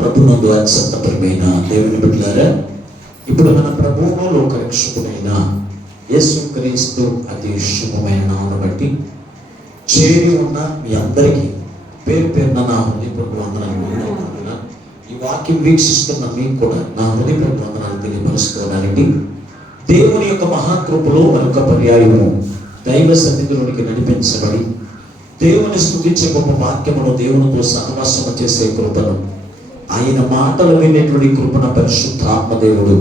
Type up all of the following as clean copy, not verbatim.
ప్రభునందు అత్యంతమైన దేవుని బిడ్డలారా, ఇప్పుడు మన ప్రభువును లోకరక్షకుడైన యేసుక్రీస్తు అతి శుభమైన నామమును బట్టి చేరి ఉన్న మీ అందరికీ పేరు పేరున నా హృదయపూర్వక వందనాలు. ఈ వాక్యం వీక్షిస్తున్న మీకు కూడా నా హృదయపూర్వక వందనాలు తెలియపరుసుకోవడానికి దేవుని యొక్క మహాకృపలో మరొక పర్యాయము దైవ సన్నిధిలోనికి నడిపించబడి దేవుని స్తుతించే గొప్ప వాక్యమును దేవునితో సహవాసము చేసే కృపను, ఆయన మాటలు వినేటువంటి కృపణ పరిశుద్ధాత్మ దేవుడు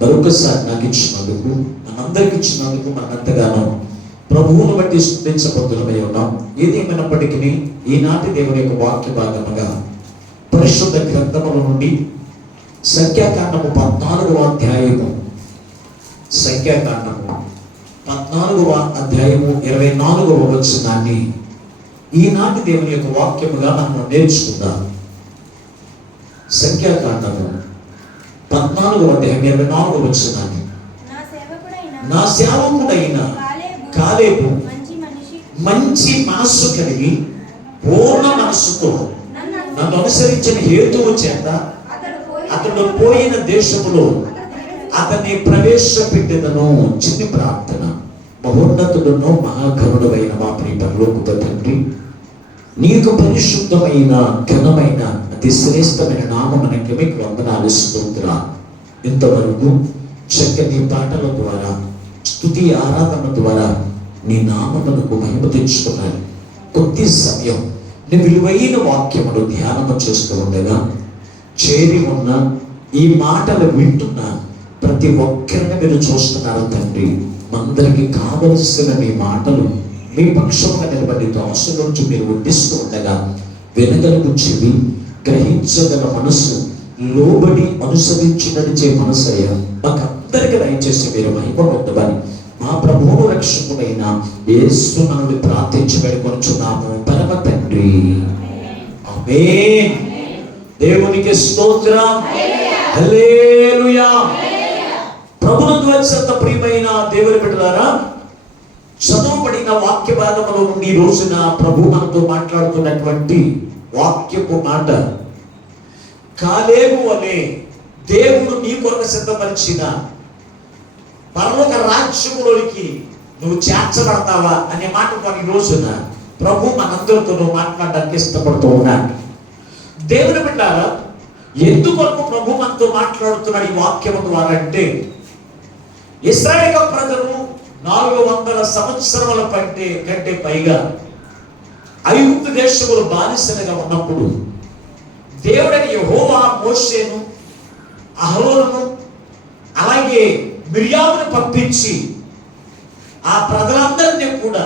మరొకసారి నాకు ఇచ్చినందుకు, మనందరికి ఇచ్చినందుకు మనంతగానో ప్రభువును బట్టి స్తుతించబోతున్నమై ఉన్నాం. ఏదేమైనప్పటికీ ఈనాటి దేవుని యొక్క వాక్య భాగముగా పరిశుద్ధ గ్రంథముల నుండి సంఖ్యాకాండము 14వ అధ్యాయము, సంఖ్యాకాండము 14వ అధ్యాయము 24వ వచనాన్ని ఈనాటి దేవుని యొక్క వాక్యముగా మనం నేర్చుకుందాం. సంఖ్యాకాండము 14వ అధ్యాయం 24వ వచనాన్ని, నా సేవకుడైన కాలేబు మంచి మనస్సు కలిగి పూర్ణ మనస్సుతో నన్ను అనుసరించిన హేతువు చేత అతడు పోయిన దేశములో అతన్ని ప్రవేశపెట్టెదను. చిన్ని ప్రార్థన. మహోన్నతుడును మహాకరుడైన మా ప్రియ పరలోకపు తండ్రి, నీకు పరిశుద్ధమైన ఘనమైన అతి శ్రేష్టమైన నామమునకు మీకు వందనాలు, స్తోత్రాలు. ఇంతవరకు చక్కని పాటల ద్వారా, స్తుతి ఆరాధన ద్వారా నీ నామమునకు మహిమ తెచ్చుకున్నాను. కొద్ది సమయం నీ విలువైన వాక్యమును ధ్యానము చేస్తూ ఉండగా చేరి ఉన్న ఈ మాటలు వింటున్న ప్రతి ఒక్కరిని మీరు చూస్తున్నారు తండ్రి. మందరికి కావలసిన మీ మాటలు మీ పక్షంగా నిలబడి దోష నుంచి మీరు ఉద్దిస్తూ ఉండగా వినగలకు చెవి, గ్రహించగల మనసు, లోబడి అనుసరించి నడిచే మనసు అయ్యా మాకందరికీ దయచేసి మీరు మహిమ పొందమని మా ప్రభువును రక్షకుడైన యేసు నామములో ప్రార్థించి వేడుకొనుచున్నాము పరమ తండ్రి, ఆమేన్. దేవునికి స్తోత్రం, హల్లెలూయా. ప్రభునందు అత్యంత ప్రియమైన దేవుని బిడ్డలారా, చదవబడిన వాక్య భాగములో నుండి ఈ రోజున ప్రభు మనతో మాట్లాడుతున్నటువంటి వాక్యపు మాట, కాలేబు అనే దేవుడు నీ కొరకు సిద్ధపరిచిన పరలోక రాజ్యములోనికి నువ్వు చేర్చబడతావా అనే మాట ఈ రోజున ప్రభు మనందరితో మాట్లాడడానికి ఇష్టపడుతూ ఉన్నాడు. దేవుని బిడ్డలారా, ఎందుకొరకు ప్రభు మనతో మాట్లాడుతున్నాడు ఈ వాక్యము ద్వారా అంటే, ఇశ్రాయేలు ప్రజలు 400 సంవత్సరముల కంటే పైగా ఐగుప్తు దేశములు బానిసలుగా ఉన్నప్పుడు దేవుడని యెహోవా మోషేను, అహరోనును అలాగే మిర్యామును పంపించి ఆ ప్రజలందరినీ కూడా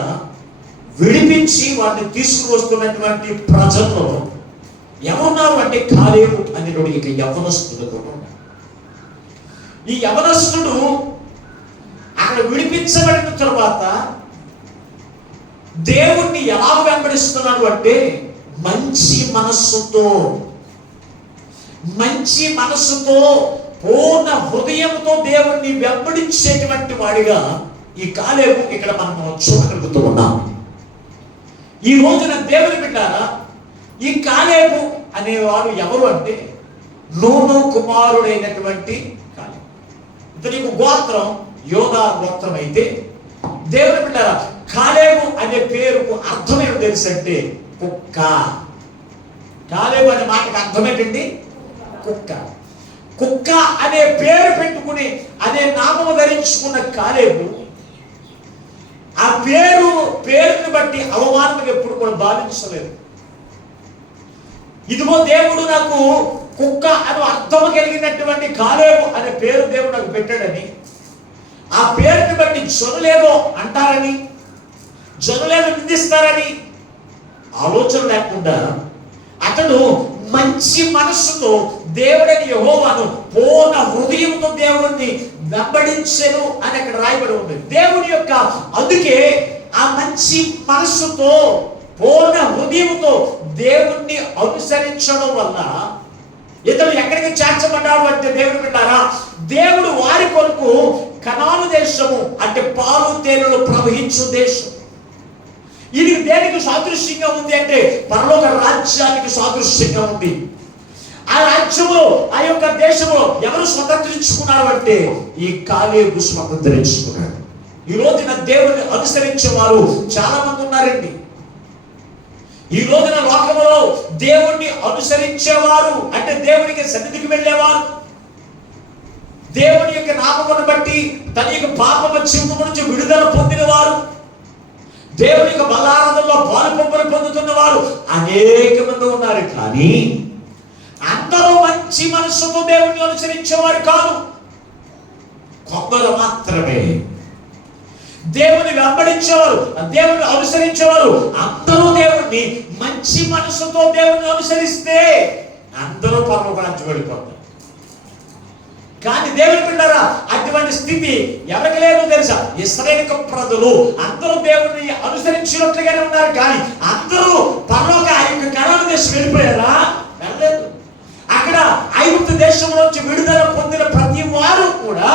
విడిపించి వారిని తీసుకుని వస్తున్నటువంటి ప్రజల్లో ఎవరున్నారు అంటే కాలేబు అనేటువంటి ఇక యవనస్తుడు కూడా ఉన్నారు. ఈ యవనస్తుడు అక్కడ విడిపించబడిన తర్వాత దేవుణ్ణి ఎలా వెంబడిస్తున్నాడు అంటే మంచి మనస్సుతో పూర్ణ హృదయంతో దేవుణ్ణి వెంబడించేటువంటి వాడిగా ఈ కాలేబు ఇక్కడ మనం చూడగలుగుతూ ఉన్నాం. ఈ రోజున దేవుని బిడ్డారా, ఈ కాలేబు అనేవాడు ఎవరు అంటే నూను కుమారుడైనటువంటి కాలేబు. ఇతనికి గోత్రం యోదా గోత్రం అయితే, దేవుని బిడ్డారా, కాలేబు అనే పేరుకు అర్థం ఏమిటి తెలుసంటే కుక్క. కాలేబు అనే మాటకు అర్థం ఏంటండి? కుక్క. కుక్క అనే పేరు పెట్టుకుని అనే నామము ధరించుకున్న కాలేబు ఆ పేరుని బట్టి అవమానం ఎప్పుడు కూడా భావించలేదు. ఇదిగో దేవుడు నాకు కుక్క అని అర్థం కలిగినటువంటి కాలేబు అనే పేరు దేవుడు నాకు పెట్టాడని, ఆ పేరుని బట్టి జనులేదో అంటారని, జనులేదో నిందిస్తారని ఆలోచన లేకుండా అతడు మంచి మనస్సుతో దేవుడని యెహోవాను పూర్ణ హృదయంతో దేవుణ్ణి వెంబడించెను అని అక్కడ రాయబడి ఉంది. దేవుని యొక్క అందుకే ఆ మంచి మనస్సుతో పూర్ణ హృదయంతో దేవుణ్ణి అనుసరించడం వల్ల ఇతడు ఎక్కడికి చేర్చబడ్డాడు అంటే, దేవుడు బిడ్డారా, దేవుడు వారి కొరకు కనాను దేశము అంటే పాలు తేనెలు ప్రవహించు దేశం, ఇది దేనికి సాదృశ్యంగా ఉంది అంటే పరలోక రాజ్యానికి సాదృశ్యంగా ఉంది. ఆ రాజ్యము, ఆ యొక్క దేశము ఎవరు స్వతంత్రించుకున్నారు అంటే ఈ కాలేబు స్వతంత్రించుకున్నాడు. ఈ రోజున దేవుని అనుసరించే వారు చాలా మంది ఉన్నారండి. ఈ రోజున లోకంలో దేవుణ్ణి అనుసరించేవారు అంటే దేవునికి సన్నిధికి వెళ్ళేవారు, దేవుని యొక్క నామమును బట్టి తన యొక్క పాప జీవితం నుంచి విడుదల పొందిన వారు, దేవుని యొక్క బలారాధనలో పాలుపొంపులు పొందుతున్న వారు అనేక మంది ఉన్నారు. కానీ అందరూ మంచి మనస్సుతో దేవుణ్ణి అనుసరించేవారు కాదు. కొందరు మాత్రమే దేవుని వెంబడించేవారు, దేవుని అనుసరించేవారు. అందరూ దేవుణ్ణి మంచి మనసుతో దేవుని అనుసరిస్తే అందరూ పరలోకానికి వెళ్ళిపోతారు. కానీ దేవుని పిల్లరా, అటువంటి స్థితి ఎవరికి లేదు తెలుసా? ఇశ్రాయేలు ప్రజలు అందరూ దేవుని అనుసరించినట్లుగానే ఉన్నారు, కానీ అందరూ పరలోక ఆ యొక్క కనాను దేశం వెళ్ళిపోయారా? వెళ్ళలేదు. అక్కడ ఐగుప్తు దేశంలోంచి విడుదల పొందిన ప్రతి వారు కూడా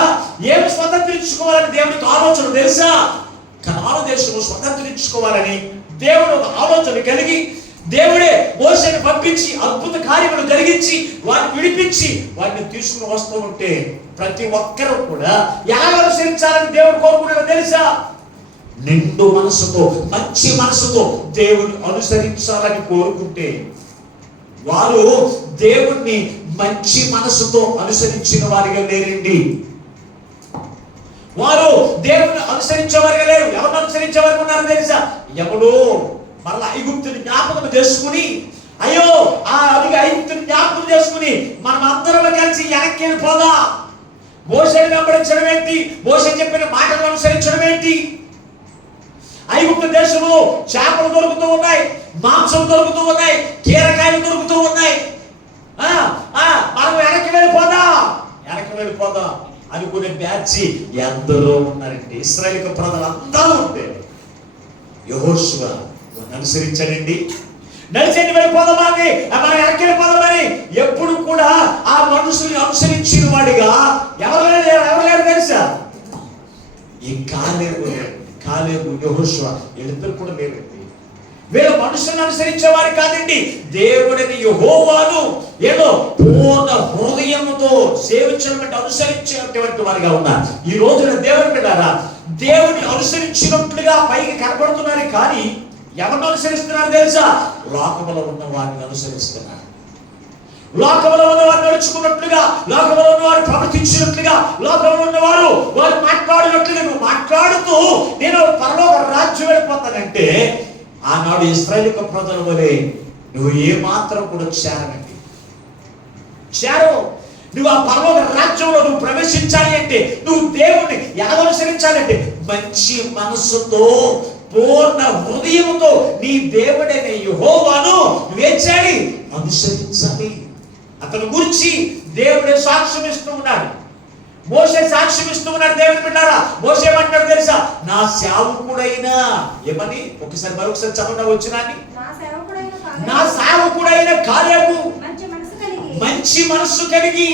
ఏమి స్వతంత్రించుకోవాలని దేవునికి ఆలోచన తెలుసా? కనాను దేశము స్వతంత్రించుకోవాలని దేవుడు ఒక ఆలోచన కలిగి దేవుడే మోషేని పంపించి అద్భుత కార్యములు జరిగించి వారిని విడిపించి వారిని తీసుకుని వస్తూ ఉంటే ప్రతి ఒక్కరూ కూడా ఎలా అనుసరించాలని దేవుడు కోరుకున్నాడో తెలుసా? నిండు మనసుతో, మంచి మనసుతో దేవుని అనుసరించాలని కోరుకుంటే వారు దేవుణ్ణి మంచి మనసుతో అనుసరించిన వారిగా లేరండి. వారు దేవుని అనుసరించేవారుగా లేరు. ఎవరు అనుసరించేవారు ఉన్నారో తెలుసా? ఎవడు మరలా ఐగుప్తుని జ్ఞాపకం చేసుకుని, అయ్యో ఆ ఐగుప్తుని జ్ఞాపకం చేసుకుని మనం అందరం కలిసి వెనక్కి వెళ్ళిపోదా, మోషేని వెంబడించడం ఏంటి, మోషే చెప్పిన మాటలను అనుసరించడం ఏంటి? ఐగుప్తు దేశంలో చేపలు దొరుకుతూ ఉన్నాయి, మాంసం దొరుకుతూ ఉన్నాయి, కీరకాయలు దొరుకుతూ ఉన్నాయి. మనం వెనక్కి వెళ్ళిపోదాం అనుకునే బ్యాచ్ ఎందరో ఉన్నారండి. ఇశ్రాయేలు ప్రజలు అందరూ ఉంటే యెహోషువ అనుసరించాడండి. నడిచేది వెళ్ళిపోదామని, మనం వెనక్కి వెళ్ళిపోదామని ఎప్పుడు కూడా ఆ మనుషుల్ని అనుసరించిన వాడిగా ఎవరు లేరు తెలుసా? ఈ కాలేబు యెహోషువ వీళ్ళిద్దరు కూడా లేరండి. వీళ్ళు మనుషులను అనుసరించేవారు కాదండి, దేవుడిని యెహోవాను ఏదో పూర్ణ హృదయంతో సేవించడం అంటే అనుసరించేటువంటి వారిగా ఉన్నారు. ఈ రోజున దేవుని బిడ్డలారా, దేవుని అనుసరించినట్లుగా పైకి కనపడుతున్నారు, కానీ ఎవరిని అనుసరిస్తున్నారు తెలుసా? లోకములో ఉన్న వారిని అనుసరిస్తున్నారు. లోకంలో ఉన్న వారు నడుచుకున్నట్లుగా, లోకంలో ఉన్న వారు ప్రవర్తించినట్లుగా, లోకంలో ఉన్నవారు వారు మాట్లాడినట్లుగా నువ్వు మాట్లాడుతూ నేను పరలోక రాజ్యం వెళ్ళిపోతానంటే ఆనాడు ఇశ్రాయేలు ప్రజల వలె నువ్వు ఏ మాత్రం కూడా చేరనండి. నువ్వు ఆ పరలోక రాజ్యంలో నువ్వు ప్రవేశించాలి అంటే నువ్వు దేవుణ్ణి ఎలా అనుసరించాలంటే మంచి మనసుతో, పూర్ణ హృదయంతో నీ దేవుడైన యెహోవాను నువ్వేం చేయాలి? అనుసరించాలి. అతని గురించి దేవుడే సాక్ష్యం ఇస్తూ ఉన్నాడు. మోషే సాక్ష్యం ఇస్తూ ఉన్నాడు. దేవుని బిడ్డారా, మోషే ఏమంటాడు తెలుసా? నా సేవకుడైనా ఏమని ఒకసారి మరొకసారి చదవడం వచ్చినాన్ని, నా సేవకుడైన కాలేబు మంచి మనస్సు కలిగి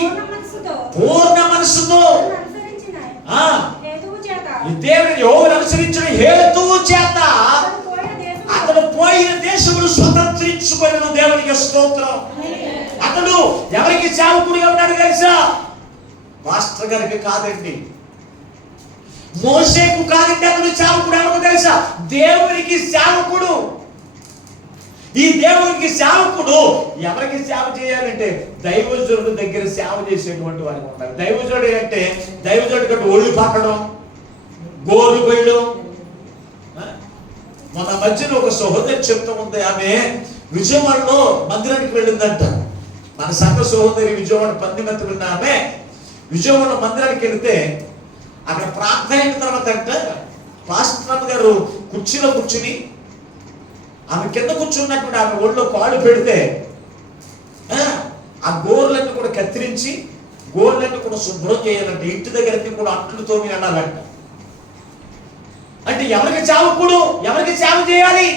పూర్ణ మనస్సుతో దేవుని యెహోవాను అనుసరించిన హేతువు చేత అతడు పోయిన దేశమును స్వతంత్రించుకొనిన దేవునికి స్తోత్రం. అతడు ఎవరికి సేవకుడిగా ఉన్నాడు తెలుసా? మాస్టర్ గారికి కాదండి, మోషేకు కాదండి. అతడు సేవకుడు ఎవరికి తెలుసా? దేవునికి సేవకుడు. ఈ దేవునికి సేవకుడు ఎవరికి సేవ చేయాలంటే దైవజనుడు దగ్గర సేవ చేసేటువంటి వారికి ఉంటారు. దైవజనుడు అంటే దైవజనుడు కంటే ఒళ్ళు పక్కడం, గోర్లు కొయ్యడం. మన మధ్యలో ఒక సహోదరి చెప్తూ ఉంది, ఆమె విజయవాడలో మందిరానికి వెళ్ళిందంట. మన సంఘ సహోదరి విజయవాడ పందిమతి ఉన్న ఆమె విజయవాడ మందిరానికి వెళితే అక్కడ ప్రార్థన అయిన తర్వాత అంట పాస్టర్ గారు కుర్చీలో కూర్చుని ఆమె కింద కూర్చున్నటువంటి ఆమె ఒళ్ళో కాళ్ళు పెడితే ఆ గోర్లన్నీ కూడా కత్తిరించి గోర్లన్నీ కూడా శుభ్రం చేయాలంటే ఇంటి దగ్గర కూడా అంట్లు తోమి అన్నారంట. అంటే ఎవరికి సేవకుడు, ఎవరికి సేవ చేయాలి?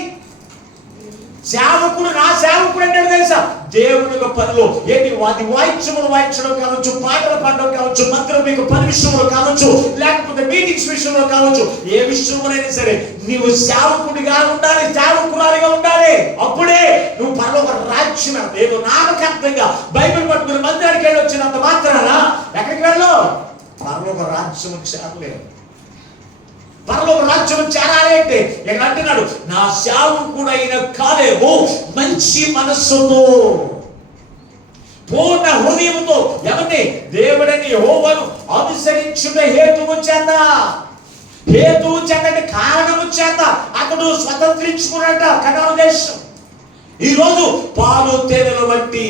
సేవకుడు నా సేవకుడు అంటే తెలుసా? దేవుని యొక్క పనులు ఏంటి, వాటి వాయిద్యములు వాయించడం కావచ్చు, పాటలు పాడడం కావచ్చు, మంత్రం మీకు పని విషయంలో కావచ్చు, లేకపోతే మీటింగ్స్ విషయంలో కావచ్చు, ఏ విషయంలోనైనా సరే నీవు సేవకుడిగా ఉండాలి, సేవకురాలిగా ఉండాలి. అప్పుడే నువ్వు పరలోక రాజ్యం ఏదో నామకార్థంగా బైబిల్ పట్టుకుని మందిరానికి వెళ్ళి వచ్చినంత మాత్రాన ఎక్కడికి వెళ్ళు, పరలోక రాజ్యం చేరలేదు. పరలోక రాజ్యం చేరాలి అంటే ఇక్కడ అంటున్నాడు, నా సేవకుడైన కాలేబు మంచి మనస్సుతో పూర్ణ హృదయముతో ఎవరిని, దేవుడని యెహోవాను అనుసరించుట హేతువు చేత అంటే కారణము చేత అతడు స్వతంత్రించుకున్నట కనాను దేశం. ఈరోజు పాలు తేనెలు బట్టి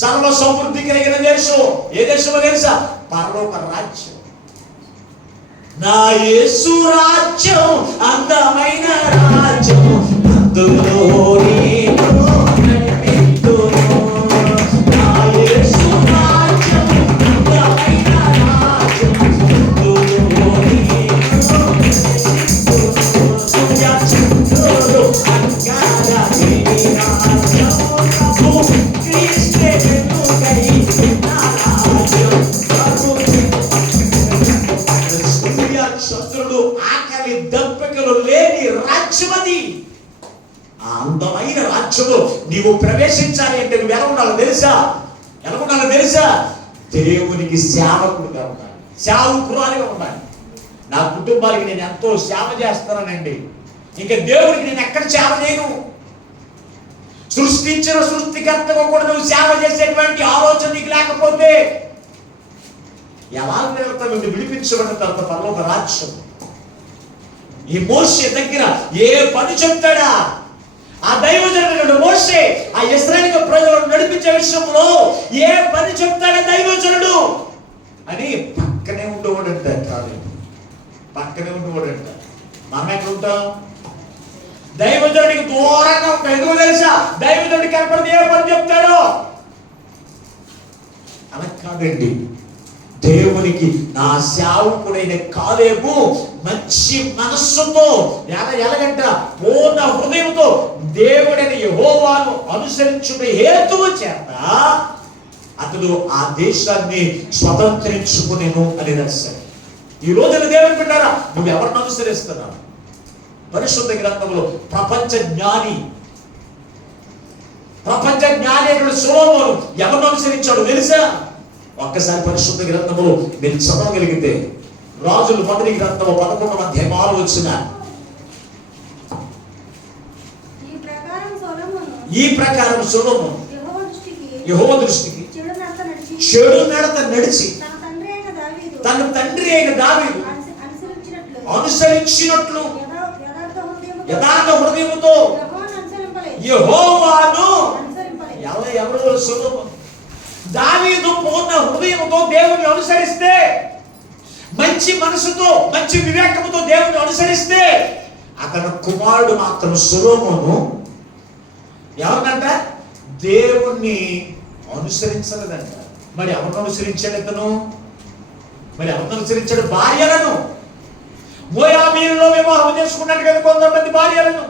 సర్వ సమృద్ధి కలిగిన దేశం ఏ దేశమో తెలుసా? పరలోక రాజ్యం. నా యేసు రాజ్యం అందమైన రాజ్యం, అందులో నేను నడిపింతును. నా యేసు రాజ్యం అందమైన రాజ్యం, అందులో నేను నడిపింతును. అంగారని రాజ్యం క్రీస్తే వెనుకై నా రాజ్యం. చంద్రుడు ఆకలి దప్పికలు లేని రాజ్యం అది. ఆ అందమైన రాజ్యంలో నీవు ప్రవేశించాలి అంటే నువ్వు ఎలా ఉండాలో తెలుసా? ఎలా ఉండాలో తెలుసా? దేవునికి సేవకుడిగా ఉండాలి, సేవకురాలిగా ఉండాలి. నా కుటుంబానికి నేను ఎంతో సేవ చేస్తానండి, ఇంకా దేవుడికి నేను ఎక్కడ సేవ చేయను. సృష్టించిన సృష్టికర్తగా కూడా నువ్వు సేవ చేసేటువంటి ఆలోచన నీకు లేకపోతే ఎలా వెళ్తావు? విడిపించబడిన తర్వాత పరలోక రాజ్యం. ఈ మోషే దగ్గర ఏ పని చెప్తాడా? ఆ దైవజనుడు మోషే ఆ ఇశ్రాయేలు ప్రజలను నడిపించే విషయంలో ఏ పని చెప్తాడా దైవజనుడు అని పక్కనే ఉండేవాడంట. కాదు, పక్కనే ఉండేవాడంట. మనం ఎక్కడ ఉంటాం? దైవజనుడికి దూరంగా ఉంటాం. ఎందుకు తెలుసా? దైవజనుడికి కనపడితే ఏ పని చెప్తాడో అలా కాదండి. దేవునికి నా సేవకుడైన కాలేబు మంచి మనస్సుతో ఎలాగంట పూర్ణ హృదయంతో దేవుడైన యెహోవాను అనుసరించుట హేతువు చేత అతడు ఆ దేశాన్ని స్వతంత్రించుకునేను అని రాశాడు. ఈ రోజున దేవుని బిడ్డారా, నువ్వు ఎవరిని అనుసరిస్తున్నావు? పరిశుద్ధ గ్రంథంలో ప్రపంచ జ్ఞాని సొలొమోను ఎవరిని అనుసరించాడు తెలుసా? ఒక్కసారి పరిశుద్ధ గ్రంథములు మీరు చదవగలిగితే రాజులు మొదటి గ్రంథము 11వ అధ్యాయం 6వ వచనం. ఈ ప్రకారం సొలొమోను యెహోవా దృష్టికి చెడు నడత నడిచి తన తండ్రి అయిన దావీదు అనుసరించినట్లు యథార్థ హృదయముతో యెహోవాను ఎవరు సొలొమోను దావీదు పూర్ణ హృదయంతో దేవుని అనుసరిస్తే, మంచి మనసుతో మంచి వివేకముతో దేవుని అనుసరిస్తే, అతని కుమారుడు మాత్రం సొలొమోను ఎవరినంట? దేవుణ్ణి అనుసరించలేదంట. మరి ఎవరిని అనుసరించాడు ఇతను? మరి ఎవరిని అనుసరించాడు? భార్యలను. మోయాబీయుల్లో వివాహం చేసుకున్నాడు కదా కొంతమంది భార్యలను,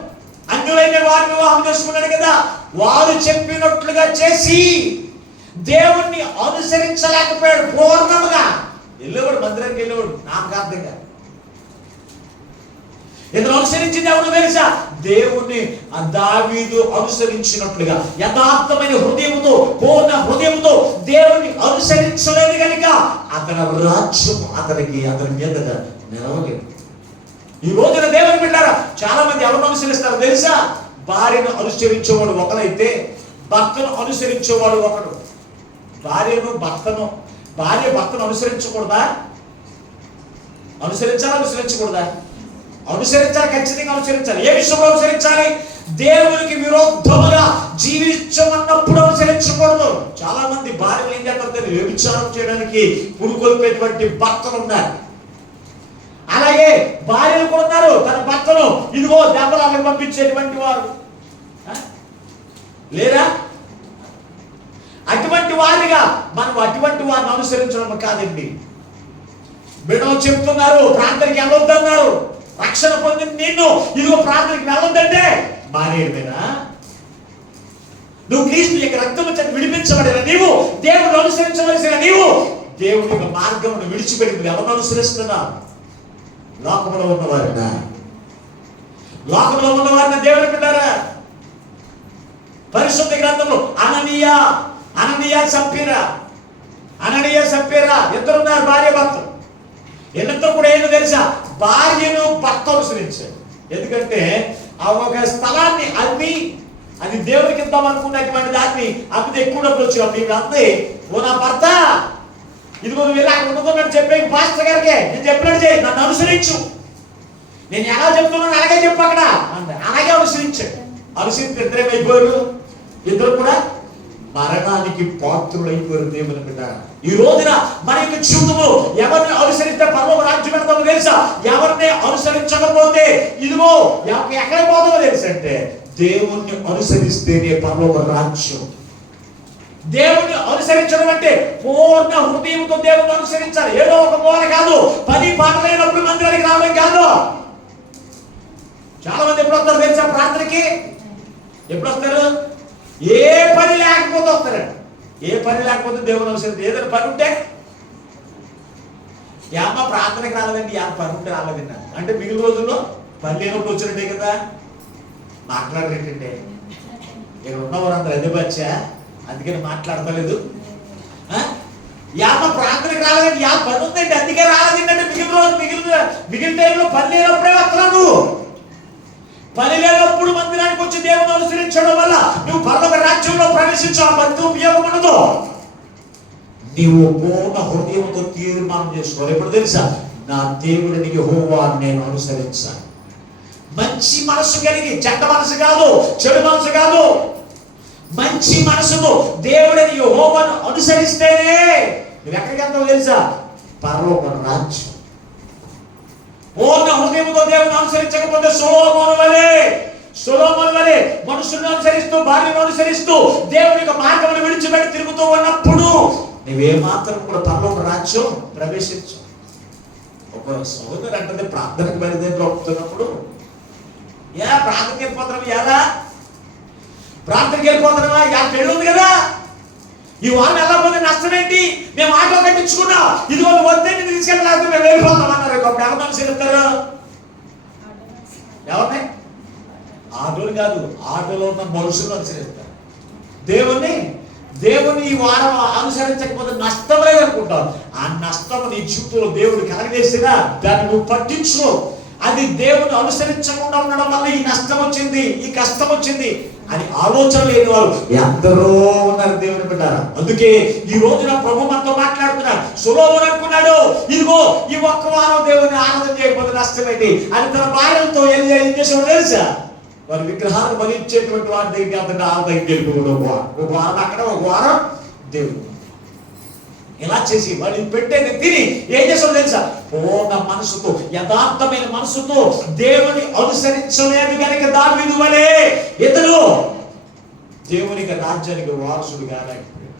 అన్యులైన వారిని వివాహం చేసుకున్నాడు కదా. వారు చెప్పినట్లుగా చేసి దేవుణ్ణి అనుసరించలేకపోయాడు. పూర్ణముగా వెళ్ళేవాడు, మందిరానికి వెళ్ళేవాడు నామకార్థంగా. ఇతను అనుసరించింది ఎవరు తెలుసా? దేవుణ్ణి దావీదు అనుసరించినట్లుగా యథార్థమైన హృదయంతో పూర్ణ హృదయంతో దేవుణ్ణి అనుసరించలేదు కనుక అతని రాజ్యం అతని మీద నిలవలేదు. ఈ రోజున దేవుని బిడ్డారా, చాలా మంది ఎవరిని అనుసరిస్తారు తెలుసా? భార్యను అనుసరించేవాడు ఒకడైతే భర్తను అనుసరించేవాడు ఒకడు. భార్య భర్తను అనుసరించకూడదా? అనుసరించకూడదా? అనుసరించాలి, ఖచ్చితంగా అనుసరించాలి. ఏ విషయంలో అనుసరించాలి? దేవునికి విరోధముగా జీవించమన్నప్పుడు అనుసరించకూడదు. చాలా మంది భార్యలు ఏం చేస్తారు? వ్యభిచారం చేయడానికి పురుకొల్పేటువంటి భర్తలు ఉన్నారు. అలాగే భార్యలు కూడా ఉన్నారు, తన భర్తను ఇదిగో దెబ్బలాగా పంపించేటువంటి వారు లేరా? అటువంటి వారిగా మనం అటువంటి వారిని అనుసరించడం కాదండి. బిడ్డలు చెప్తున్నారు ప్రార్థనకి వెళ్ళొద్దన్నారు, రక్షణ పొందిన నిన్ను ఇదిగో ప్రార్థనకి వెళ్ళొద్దంటే భార్య మీద నువ్వు క్రీస్తు యొక్క రక్తము చేత విడిపించబడిన నీవు, దేవుడు అనుసరించవలసిన నీవు దేవుని యొక్క మార్గమును విడిచిపెట్టి నువ్వు ఎవరు అనుసరిస్తున్నా? లోకంలో ఉన్నవారినా? లోకంలో ఉన్నవారిని దేవుని పెట్టారా? పరిశుద్ధ గ్రంథంలో అననీయ సప్పీరా ఇద్దరున్నారు, భార్య భర్త. వీళ్ళతో కూడా ఏంటో తెలుసా? భార్యను భర్త అనుసరించారు. ఎందుకంటే ఆ ఒక స్థలాన్ని అది దేవుడికి ఇద్దాం అనుకున్నటువంటి దాన్ని అమ్మితే ఎక్కువ డబ్బులు వచ్చినప్పుడు ఇవి అంతే, ఓ నా భర్త ఇదిగో నువ్వు ఇలా అనుకున్నట్టు చెప్పే పాస్టర్ గారికి నేను చెప్పినట్టు చేయి, నన్ను అనుసరించు, నేను ఎలా చెప్తున్నాను అలాగే చెప్పు అక్కడ, అలాగే అనుసరించాడు. అనుసరించి ఇద్దరేమైపోయారు? ఇద్దరు కూడా మరణానికి పాత్రులైపోయారు. దేవుని బిడ్డలారా, ఈ రోజున మన యొక్క జీవితంలో ఎవరిని అనుసరిస్తే పరలోక రాజ్యం పెడతామో తెలుసా? ఎవరిని అనుసరించకపోతే ఇదిగో ఎక్కడ పోతామో తెలుసా అంటే దేవుణ్ణి అనుసరిస్తేనే పరలోక రాజ్యం. దేవుణ్ణి అనుసరించడం అంటే పూర్ణ హృదయంతో దేవుణ్ణి అనుసరించాలి. ఏదో ఒక మూల కాదు, పని పాట లేనప్పుడు మందిరానికి రావడం కాదు. చాలా మంది ఎప్పుడు వస్తారు తెలుసా ప్రార్థనకి? ఎప్పుడు వస్తారు? ఏ పని లేకపోతే వస్తారండి. ఏ పని లేకపోతే దేవుని అవసరం. ఏదైనా పని ఉంటే అమ్మ ప్రార్థనకి రాలేదండి, పని ఉంటే రాలేదండి అంటే మిగిలిన రోజుల్లో పని లేనప్పుడు వచ్చినట్టే కదా. మాట్లాడరేంటంటే ఇక్కడ ఉన్నవారందరూ అదే బచ్చా, అందుకని మాట్లాడతలేదు. అమ్మ ప్రార్థనకి రాలేదండి, పని ఉందండి అందుకే రాలేదండి అంటే మిగిలిన టైంలో పని లేనప్పుడే వస్తున్నావు. పని లేనప్పుడు మందిరానికి వచ్చి దేవుని అనుసరించడం వల్ల నువ్వు పరలోక రాజ్యంలో ప్రవేశించావు. అంత ఉపయోగం ఉండదు. నీవు పూర్ణ హృదయంతో తీర్మానం చేసుకోవాలి. ఎప్పుడు తెలుసా? నా దేవుడిని యెహోవా నేను అనుసరించాను. మంచి మనసు కలిగి, చెడ్డ మనసు కాదు, చెడు మనసు కాదు, మంచి మనసుతో దేవుడిని యెహోవాను అనుసరిస్తేనే నువ్వు ఎక్కడికి వెళ్తావు తెలుసా? పరలోక రాజ్యం. పూర్ణ హృదయంతో దేవుని అనుసరించకపోతే సొలొమోను వలె మనుషులను అనుసరిస్తూ, భార్యను అనుసరిస్తూ దేవుని యొక్క మార్గమును విడిచిపెట్టి తిరుగుతూ ఉన్నప్పుడు నువ్వేమాత్రం కూడా పరలోక రాజ్యం ప్రవేశించు. ఒక సహోదరు అంటే ప్రార్థనకు బయలుదేరినప్పుడు ప్రార్థనకి వెళ్ళిపోతున్నావు, ఎలా ప్రార్థనకి వెళ్ళిపోతున్నావా? పెళ్ళి ఉంది కదా, ఈ వారం వెళ్ళకపోతే నష్టం ఏంటి? మేము ఆటో కట్టించుకున్నాం, ఇదిగో వద్దే నేను తీసుకెళ్ళలేకపోతే మేము వెళ్ళిపోతాం అన్నారు. అప్పుడు ఎవరు అనుసరిస్తారు? ఎవరిని? ఆటోలు కాదు, ఆటోలో ఉన్న మనుషులు అనుసరిస్తారు. దేవుని ఈ వారం అనుసరించకపోతే నష్టమే అనుకుంటావు. ఆ నష్టం నీ జీవితంలో దేవుడు కలగజేసినా దాన్ని నువ్వు పట్టించు. అది దేవుని అనుసరించకుండా ఉండడం వల్ల ఈ నష్టం వచ్చింది, ఈ కష్టం వచ్చింది అని ఆలోచన లేని వారు ఎందరో ఉన్నారు దేవుని బిడ్డలారా. అందుకే ఈ రోజున ప్రభు మనతో మాట్లాడుతున్నారు. సొలొమోను అనుకున్నాడు, ఇదిగో ఈ ఒక్క వారం దేవుని ఆరాధన చేయకపోతే నష్టమేంటి అని తన భార్యలతో ఏం చేసాడు తెలుసా? వారి విగ్రహాలను బలించేటువంటి వారి దగ్గరికి అంతటా ఆరాధన గెలుపుకోవడం. ఒక వారం అక్కడ, ఒక వారం దేవుడు ఇలా చేసి వాళ్ళు పెట్టేది తిని ఏం చేస్తాడు తెలుసా? పూర్ణ మనసుతో, యథార్థమైన మనసుతో దేవుని అనుసరించలేదు కనుక దావీదు వలె ఇతడు దేవునికి రాజ్యానికి వారసుడు కాలేకపోయాడు.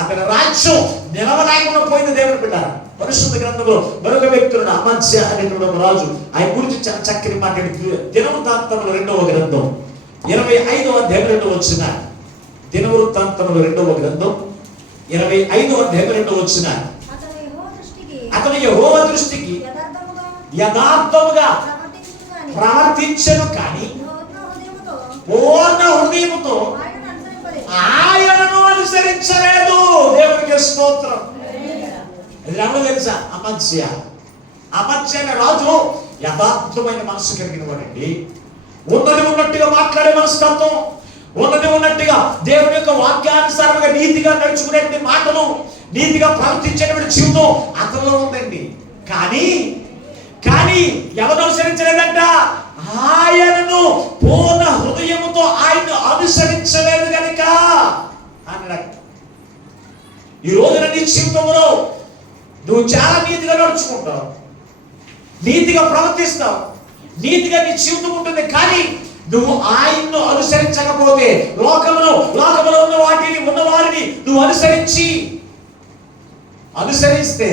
అతని రాజ్యం నిలవలేకుండా పోయింది. దేవుని బిడ్డలారా, పరిశుద్ధ గ్రంథంలో మరొక వ్యక్తులను అమత్స్య అనేటువంటి రాజు, ఆయన గురించి చాలా చక్కని మాట్లాడి దినవృత్తాంతములు 2వ గ్రంథం 25వ అధ్యాయం 2వ వచన. దినవృత్తాంతములు 2వ గ్రంథం 25వ అధ్యాయం 2వ వచన. అతను యెహోవా దృష్టికి యథార్థముగా ప్రవర్తించెను కానీ పూర్ణ హృదయముతో ఆయనను అనుసరించలేదు. దేవునికి స్తోత్రం. ఎవరు తెలుసా? అమత్స్య అనే రాజు యథార్థమైన మనసు కలిగిన వాడండి. ఉన్నది ఉన్నట్టుగా మాట్లాడే మనస్తత్వం, ఉన్నది ఉన్నట్టుగా దేవుని యొక్క వాక్యానుసారంగా నీతిగా నడుచుకునేటువంటి మాటలు, నీతిగా ప్రవర్తించేటువంటి జీవితం అతనిలో ఉందండి. కానీ ఎవరు అనుసరించలేదంట? ఆయనను పూర్ణ హృదయముతో ఆయన్ను అనుసరించలేదు కనుక అన్నాడు. ఈ రోజున నీ జీవితంలో నువ్వు చాలా నీతిగా నడుచుకుంటావు, నీతిగా ప్రవర్తిస్తావు, నీతిగా నీ జీవితం ఉంటుంది. కానీ నువ్వు ఆయన్ను అనుసరించకపోతే లోకంలో ఉన్న వాటిని, ఉన్నవారిని నువ్వు అనుసరిస్తే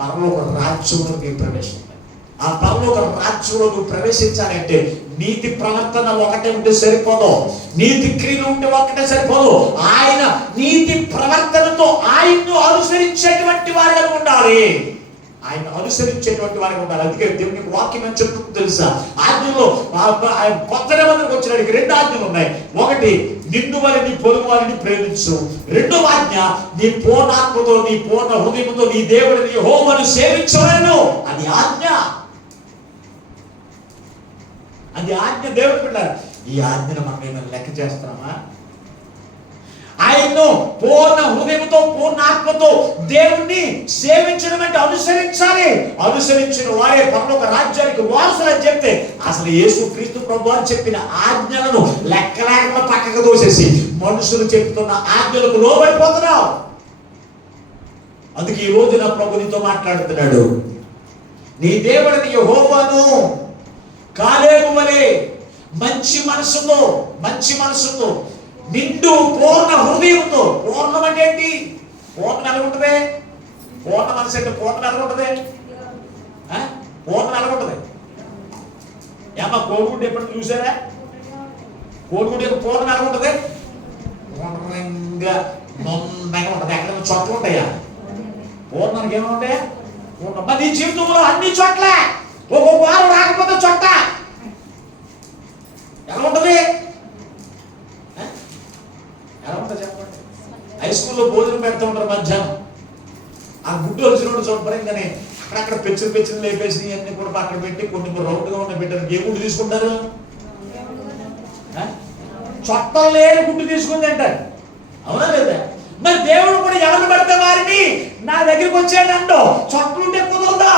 పరలోక రాజ్యంలోకి ప్రవేశిస్తావు. ఆ పరలోక రాజ్యంలో నువ్వు ప్రవేశించాలంటే నీతి ప్రవర్తన ఒకటే ఉంటే సరిపోదు, నీతి క్రియలు ఉంటే ఒకటే సరిపోదు. ఆయన నీతి ప్రవర్తనతో ఆయన్ను అనుసరించేటువంటి వారిగా ఉండాలి. ఆయన అనుసరించేటువంటి వారికి ఉండాలి. అందుకే దేవునికి వాక్యం అని చెప్తుంది తెలుసా? ఆజ్ఞలో కొత్త నిబంధనకు వచ్చినాడికి 2 ఆజ్ఞలు ఉన్నాయి. ఒకటి, నిన్ను వారిని పొరుగు వారిని ప్రేమించు. రెండవ ఆజ్ఞ, నీ పూర్ణాత్మతో నీ పూర్ణ హృదయంతో నీ దేవుడిని యెహోవాను సేవించవలెను. అది ఆజ్ఞ, అది ఆజ్ఞ. దేవుడు పిల్లలు, ఈ ఆజ్ఞను మనం ఏమైనా లెక్క చేస్తున్నామా? ఆయన్ను పూర్ణ హృదయంతో పూర్ణ ఆత్మతో దేవుణ్ణి సేవించడం అంటే అనుసరించాలి. అనుసరించిన వారే పరలోక రాజ్యానికి వారసులు అని చెప్తే అసలు యేసుక్రీస్తు ప్రభువు అని చెప్పిన ఆజ్ఞలను లెక్క లేకుండా పక్కకు దోసేసి మనుషులు చెప్తున్న ఆజ్ఞలకు లోబడిపోతున్నావు. అందుకే ఈ రోజు నా ప్రభు నీతో మాట్లాడుతున్నాడు. నీ దేవుడిని యెహోవాను కాలేబు వలె మంచి మనసుతో నిండు పూర్ణ హృదయంతో. పూర్ణం అంటే ఏంటి? పూర్ణం ఎలా ఉంటుంది? పూర్ణ మనసు అంటే పూర్ణం ఎలా ఉంటుంది? పూర్ణం ఎలా ఉంటుంది? ఏమన్నా కోడిగుడ్డు ఎప్పుడు చూసారా? కోడిగుడ్డు యొక్క పూర్ణం ఎలా ఉంటుంది? పూర్ణంగా నొందగా ఉంటుంది. ఎక్కడైనా చోట్ల ఉంటాయా? పూర్ణానికి ఏమైనా ఉంటాయా? పూర్ణం. మరి నీ జీవితంలో అన్ని చోట్ల ఒక్కొక్క వారం రాకపోతే చోట ఎలా ఉంటుంది? ఎలా ఉంటుంది చెప్పండి? హై స్కూల్లో భోజనం పెడతా ఉంటారు మధ్యాహ్నం. ఆ గుడ్డు వచ్చినప్పుడు చూడపడంగానే అక్కడక్కడ పెచ్చులు లేపేసి అన్ని కూడా అక్కడ పెట్టి కొన్ని రౌండ్గా ఉన్న పెట్టారు. ఏ గుడ్డు తీసుకుంటారు? చొట్టం లేని గుడ్డు తీసుకుంది అంటారు. అవునా లేదా? మరి దేవుడు కూడా ఎవరు పడితే వారిని నా దగ్గరికి వచ్చాడంటో చొట్లుంటే కుదరదా?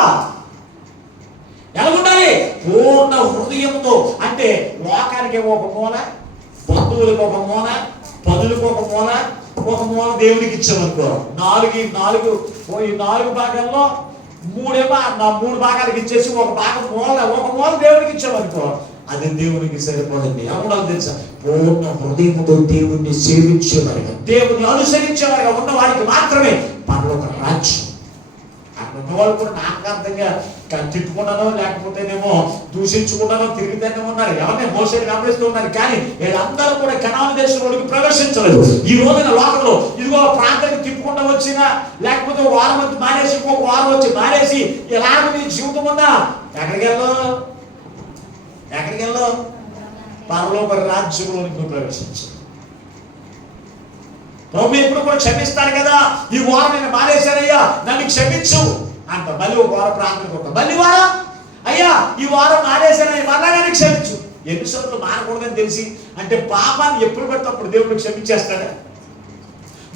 ఎలాగుండాలి? పూర్ణ హృదయంతో. అంటే లోకానికి ఒక మూల, బంధువులకు ఒక మూల, పనులకు ఒక మూల దేవునికి ఇచ్చామనుకో. 4 భాగాల్లో 3 భాగాలకు ఇచ్చేసి ఒక మూల దేవునికి ఇచ్చామనుకో, అది దేవునికి సరిపడింది. అవునాలు తెలుసా? పూర్ణ హృదయంతో దేవుణ్ణి సేవించేవారిగా, దేవుని అనుసరించేవారిగా ఉన్న వారికి మాత్రమే పరలోక రాజ్యం. అక్కడ ఉన్నవాళ్ళు కూడా నామకార్థంగా తిట్టుకున్నానో లేకపోతేనేమో దూషించుకున్నానో తిరుగుతూనే ఉన్నారు. ఎవరిని మోసేది గమనిస్తూ ఉన్నారు. కానీ వీళ్ళందరూ కూడా కనాను దేశంలోకి ప్రవేశించలేదు. ఈ రోజున లోకంలో ఇదిగో ప్రాంతానికి తిప్పుకుండా వచ్చినా లేకపోతే వారం వచ్చి మానేసి ఇంకొక వారం వచ్చి మానేసి ఎలాగ నీ జీవితం ఉందా? ఎక్కడికి వెళ్ళో పరలోక రాజ్యంలోనికి ప్రవేశించు. ప్రభు ఎప్పుడు కూడా క్షమిస్తాను కదా, ఈ వారం నేను మానేశానయ్యా నన్ను క్షమించు అంట. మళ్ళీ ఒక వారం ప్రార్థనకు ఉంటాం. మళ్ళీ వారం, అయ్యా ఈ వారం మానేశానని మళ్ళాగానే క్షమించు. ఎన్నిసార్లు మానకూడదని తెలిసి అంటే పాపాన్ని ఎప్పుడు పడితే అప్పుడు దేవుడు క్షమించేస్తాడా?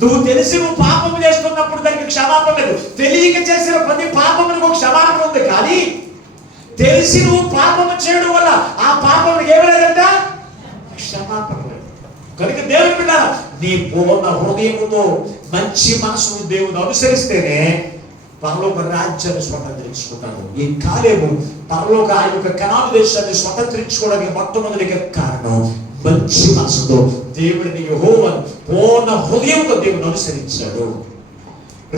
నువ్వు తెలిసి నువ్వు పాపం చేస్తున్నప్పుడు దానికి క్షమాపణ లేదు. తెలియక చేసిన ప్రతి పాపములకు ఒక క్షమాపణ ఉంది. కానీ తెలిసి నువ్వు పాపము చేయడం వల్ల ఆ పాపం ఏమలేదంట? క్షమాపణ లేదు. కనుక దేవుని బిడ్డ, నీ పూర్ణ హృదయముతో మంచి మనసును దేవుని అనుసరిస్తేనే పరలోక రాజ్యాన్ని స్వతంత్రించుకుంటాను. ఈ కాలేబు పరలోక ఆ యొక్క కనాను దేశాన్ని స్వతంత్రించుకోవడానికి మొట్టమొదటిగా కారణం మంచి మనసుతో దేవుడిని యెహోవాను పూర్ణ హృదయంతో దేవుని అనుసరించాడు.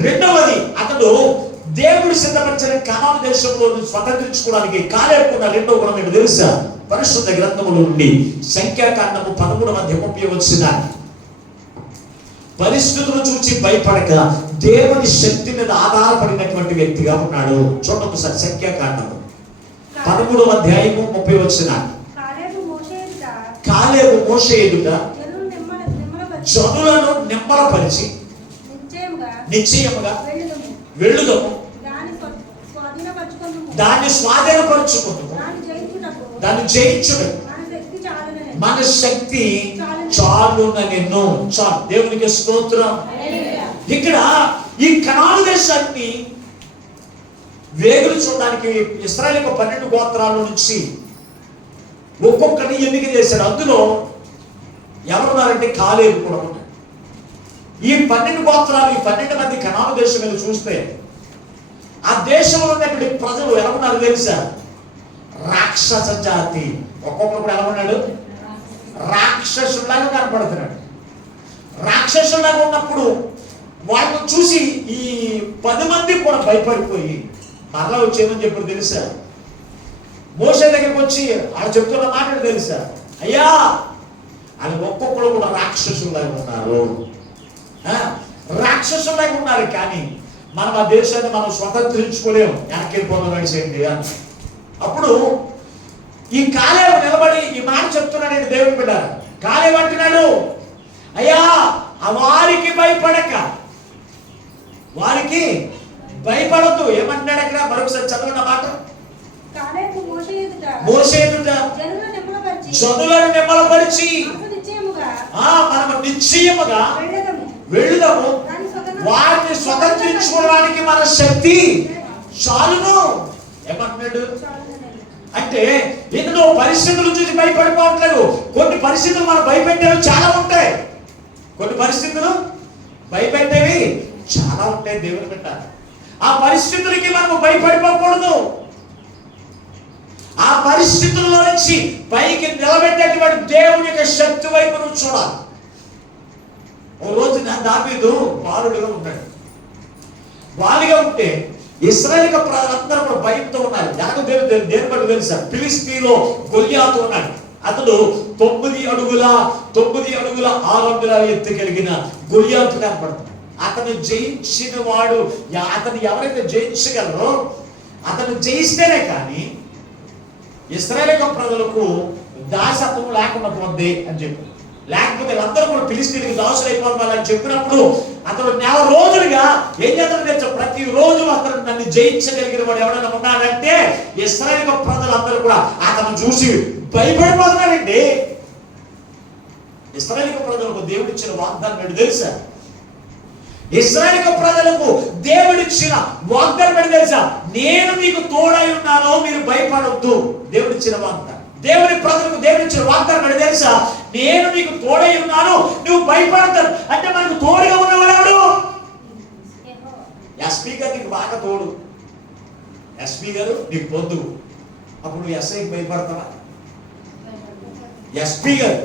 రెండవది, అతడు దేవుడు సిద్ధపరిచిన కనాను దేశంలో స్వతంత్రించుకోవడానికి కాలేబుకున్న రెండవ గుణం ఏంటో తెలుసా? పరిశుద్ధ గ్రంథముల నుండి సంఖ్యాకాండము 13:30 పరిస్థితులను చూసి భయపడక దేవుని శక్తి మీద ఆధారపడినటువంటి వ్యక్తిగా ఉన్నాడు. చూడండి సార్, సంఖ్యాకాండము 13:30 కాలేబు మోషే ఎదుట జనులను నెమ్మలపరిచి నిశ్చయముగా వెళ్ళుదము, దాన్ని స్వాధీనపరుచుకుందాము, దాన్ని జయించుడు మన శక్తి చాలునెను. చాలు. దేవునికి స్తోత్రం. ఇక్కడ ఈ కనాను దేశాన్ని వేగులు చూడడానికి ఇశ్రాయేలు 12 గోత్రాల నుంచి ఒక్కొక్కరిని ఎన్నిక చేశారు. అందులో ఎవరున్నారంటే కాలేబు కూడా ఉన్నాడు. ఈ 12 గోత్రాలు, ఈ 12 మంది కనాను దేశం మీద చూస్తే ఆ దేశంలో ఉన్నటువంటి ప్రజలు ఎలా ఉన్నారు తెలుసా? రాక్షస జాతి. ఒక్కొక్కరు కూడా ఎలా ఉన్నాడు? రాక్షసులాగా కనపడుతున్నాడు. రాక్షసులాగా ఉన్నప్పుడు వాళ్ళని చూసి ఈ 10 మంది కూడా భయపడిపోయి మరలా వచ్చేమని చెప్పారు తెలుసా? మోషే దగ్గరికి వచ్చి వాళ్ళు చెప్తున్న మాటలు తెలుసా? అయ్యా వాళ్ళు ఒక్కొక్కరు కూడా రాక్షసులాగా ఉన్నారు, రాక్షసులాగా ఉన్నారు. కానీ మనం ఆ దేశాన్ని మనం స్వతంత్రించుకోలేము, వెనక్కి వెళ్ళిపోవడం నడిచేయండి అని. అప్పుడు ఈ కాలేబు నిలబడి ఈ మాట చెప్తున్నాడు దేవుని బిడ్డ. కాలేబు అంటున్నాడు, అయ్యా వారికి భయపడక, వారికి భయపడద్దు. ఏమంటున్నాడు అక్కడ? మరొకసారి చదవండి మాట. మోషే ఎదుట జనులను నిమ్మలపరిచి మనము నిశ్చయముగా వెళ్ళుదాము, వారిని స్వతంత్రించుకోవడానికి మన శక్తి చాలును. ఏమంటున్నాడు అంటే, ఎన్నో పరిస్థితులు చూసి భయపడిపోవట్లేదు. కొన్ని పరిస్థితులు మనం భయపెట్టేవి చాలా ఉంటాయి, కొన్ని పరిస్థితులు భయపెట్టేవి చాలా ఉంటాయి. దేవుని బిడ్డ, ఆ పరిస్థితులకి మనము భయపడిపోకూడదు. ఆ పరిస్థితుల్లో నుంచి పైకి నిలబెట్టేటువంటి దేవుని యొక్క శక్తి వైపు నువ్వు చూడాలి. ఓ రోజు దావీదు బాలుడుగా ఉన్నాడు. బాలుగా ఉంటే ఇశ్రాయేలు ప్రజలందరూ కూడా భయంతో ఉన్నారు. దేని బట్టి తెలుసా? ఫిలిష్తీలో గొల్యాతు ఉన్నాడు. అతడు 9 అడుగుల 6 అంగుళాల ఎత్తు కలిగిన గొల్యాతు కనపడుతున్నాడు. అతను జయించిన వాడు, అతను ఎవరైతే జయించగలరో అతను జయిస్తేనే కానీ ఇశ్రాయేలు ప్రజలకు దాసత్వం లేకుండా పోద్ది అని చెప్పి, లేకపోతే అందరూ కూడా ఫిలిష్తీయులకు దాసులు అయిపోవాలని చెప్పినప్పుడు అతడు 4 రోజులుగా ఏం చేస్తాడు? ప్రతి రోజు అతను నన్ను జయించగలిగిన వాడు ఎవరైనా ఉన్నాడంటే ఇశ్రాయేలు ప్రజలందరూ కూడా అతను చూసి భయపడిపోతున్నాడండి. ఇశ్రాయేలు ప్రజలకు దేవుడిచ్చిన వాగ్దానం ఏంటి తెలుసా? ఇశ్రాయేలు ప్రజలకు దేవుడిచ్చిన వాగ్దానం ఏంటి తెలుసా? నేను మీకు తోడై ఉన్నాను, మీరు భయపడొద్దు. దేవుడిచ్చిన వాగ్దానం. దేవుని ప్రజలకు దేవుడిచ్చిన వాగ్దానం ఏంటి తెలుసా? నేను మీకు తోడై ఉన్నాను, నువ్వు భయపడతావు. అంటే మనకు తోడుగా ఉన్నవాడు ఎవడు? ఎస్పీ గారు నీకు బాగా తోడు, ఎస్పీ గారు నీకు పొద్దు. అప్పుడు నువ్వు ఎస్ఐకి భయపడతావా? ఎస్పీ గారు,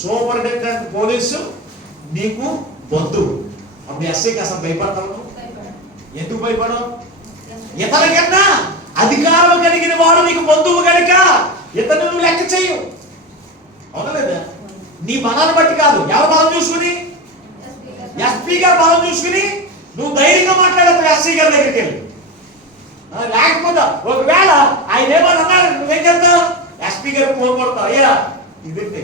సూపరింటెండెంట్ పోలీసు నీకు బంధువు. అప్పుడు ఎస్ఐకి అసలు భయపడతావు? ఎందుకు భయపడవు? ఇతనికన్నా అధికారం కలిగిన వాడు నీకు బంధువు కనుక ఇతను నువ్వు లెక్క చేయు. అవునా లేదా? నీ బలాన్ని బట్టి కాదు, ఎవరు బలం చూసుకుని? ఎస్పీ గారు బలం చూసుకుని నువ్వు ధైర్యంగా మాట్లాడతావు ఎస్సీ గారి దగ్గరికి వెళ్ళి. లేకపోతే ఒకవేళ ఆయన ఏమని అన్నాడు, నువ్వేం చేస్తావు? ఎస్పీ గారికి ఫోన్ కొడతావు. అయ్యా ఇదండి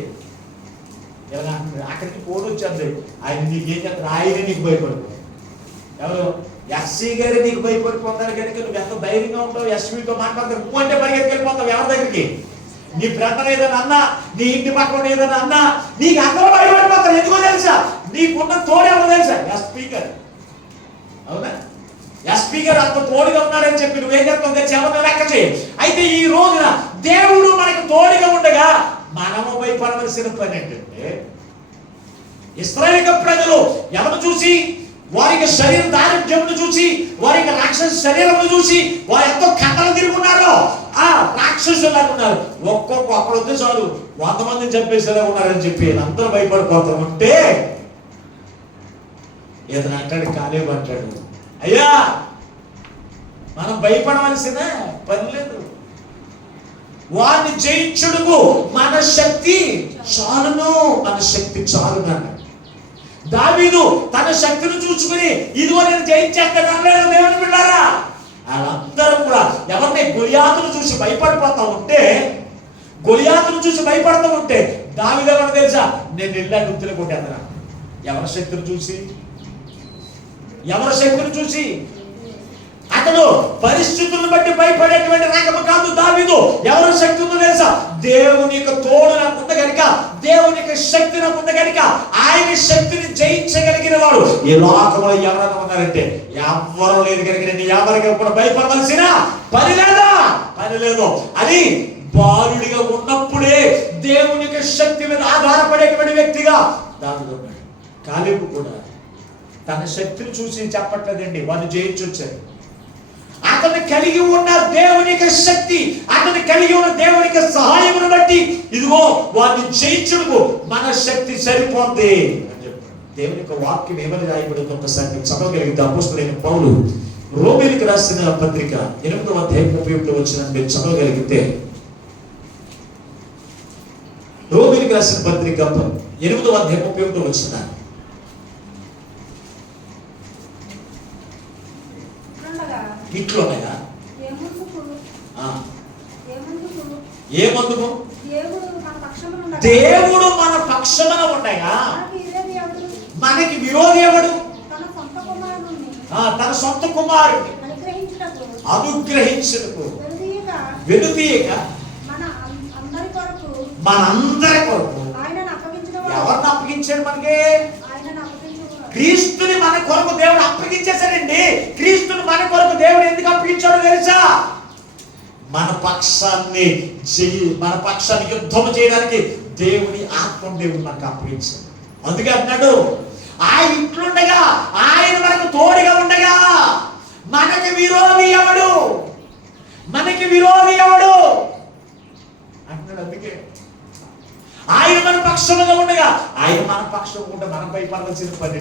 అక్కడికి ఫోన్ వచ్చేది, ఆయన నీకేం చేస్తారు? ఆయనే నీకు భయపడిపోతావు. ఎవరు? ఎస్సీ గారి నీకు భయపడిపోతారు కనుక నువ్వు ఎంత ధైర్యంగా ఉంటావు. ఎస్పీతో మాట్లాడతావు, నువ్వు అంటే పరిగెత్తుకెళ్ళిపోతావు ఎవరి దగ్గరికి? నీ బ్రదర్ ఏదైనా అన్నా, నీ ఇంటి పక్కన ఏదైనా అన్నా నీకు అందరూ భయపడిపోతారు. ఎందుకో తెలుసా? నీకున్న తోడేమో తెలుసా? ఎస్పీ గారు. అవునా? ఎస్పీ గారు అంత తోడుగా ఉన్నాడని చెప్పి నువ్వేం చేస్తావు తెలిసి ఎవరిని లెక్క చేయి. అయితే ఈ రోజున దేవుడు మనకు తోడుగా ఉండగా మనము భయపడవలసిన పని ఏంటంటే, ఇశ్రాయేలు ప్రజలు ఎవరు చూసి, వారికి శరీర దారిద్ర్యమును చూసి, వారికి రాక్షస శరీరమును చూసి వారు ఎంతో కట్టలు తిరుగున్నారో ఆ రాక్షసులా ఉన్నారు. ఒక్కొక్క వద్ద చాలు 100 మందిని చంపేసేలా ఉన్నారని చెప్పి అందరూ భయపడిపోతూ ఉంటే ఇతను అంటాడు, కాలేబు అంటాడు, అయ్యా మనం భయపడవలసిన పని లేదు, వారిని జయించుడుకు మన శక్తి చాలును, మన శక్తి చాలును అన్నాడు. దావీదు తన శక్తిని చూసుకుని ఇదిగో నేను జయించేస్తాను అన్నాడు. దేవుని బిడ్డారా, వాళ్ళందరూ కూడా ఎవరిని గొలియాతును చూసి భయపడిపోతా ఉంటే, గొలియాతును చూసి భయపడుతూ ఉంటే దావీదు ఎవరు తెలుసా? నేను ఇళ్ళ గుర్తులు కొట్టేస్తాను. ఎవరి శక్తిని చూసి? ఎవరి శక్తిని చూసి? అతడు పరిస్థితులను బట్టి భయపడేటువంటి రకము కాదు దావీదు. ఎవరి శక్తి ఉందో తెలుసా? దేవుని యొక్క తోడు నాకు ఉంది కనుక, దేవుని యొక్క శక్తి నాకు ఉంది కనుక ఆయన శక్తిని జయించగలిగిన వాడు ఈ లోకంలో ఎవరైనా ఉన్నారంటే ఎవరు లేదు కనుక నేను ఎవరికి కూడా భయపడవలసిన పని లేదు. అది బాలుడిగా ఉన్నప్పుడే దేవుని యొక్క శక్తి మీద ఆధారపడేటువంటి వ్యక్తిగా దావీదు ఉన్నాడు. కాలేబు కూడా తన శక్తిని చూసి చెప్పట్లేదండి, వాళ్ళు జయించొచ్చారు. అతను కలిగి ఉన్న దేవుని యొక్క శక్తి, అతను కలిగి ఉన్న దేవుని యొక్క సహాయమును బట్టి ఇదిగో వారిని జయించుటకు మన శక్తి సరిపోద్ది అని చెప్పాడు. దేవుని యొక్క వాక్యం ఏమని రాయబడింది ఒకసారి చదవగలిగితే అపోస్తలుడైన పౌలు రోమీయులకు రాసిన పత్రిక 8వ అధ్యాయం 31 వచనం మీరు చదవగలిగితే, రోమీయులకు రాసిన పత్రిక 8వ అధ్యాయం 31 వచనం. ఇట్లున్నాయా? ఏమందుకు? దేవుడు మన పక్షమున ఉండగా మనకి విరోధి ఎవడు? తన సొంత కుమారుడు అనుగ్రహించుటకు వెనుదీయక మనందరి కొరకు ఎవరిని అప్పగించాడు? మనకి క్రీస్తుని మన కొరకు దేవుడు అప్పగించేశాడండి. క్రీస్తుని మన కొరకు దేవుడు ఎందుకు అప్పగించాడో తెలుసా? మన పక్షాన్ని యుద్ధం చేయడానికి దేవుని ఆత్మ దేవుడు మనకు అప్పగించాడు. అందుకే అన్నాడు, ఆయన ఇట్లుండగా, ఆయన మనకు తోడుగా ఉండగా మనకి విరోధి ఎవడు? మనకి విరోధి ఎవడు అంటున్నాడు. అందుకే ఆయన మన పక్షంలో ఉండగా, ఆయన మన పక్షం ఉంటే మనం భయపడాల్సిన పని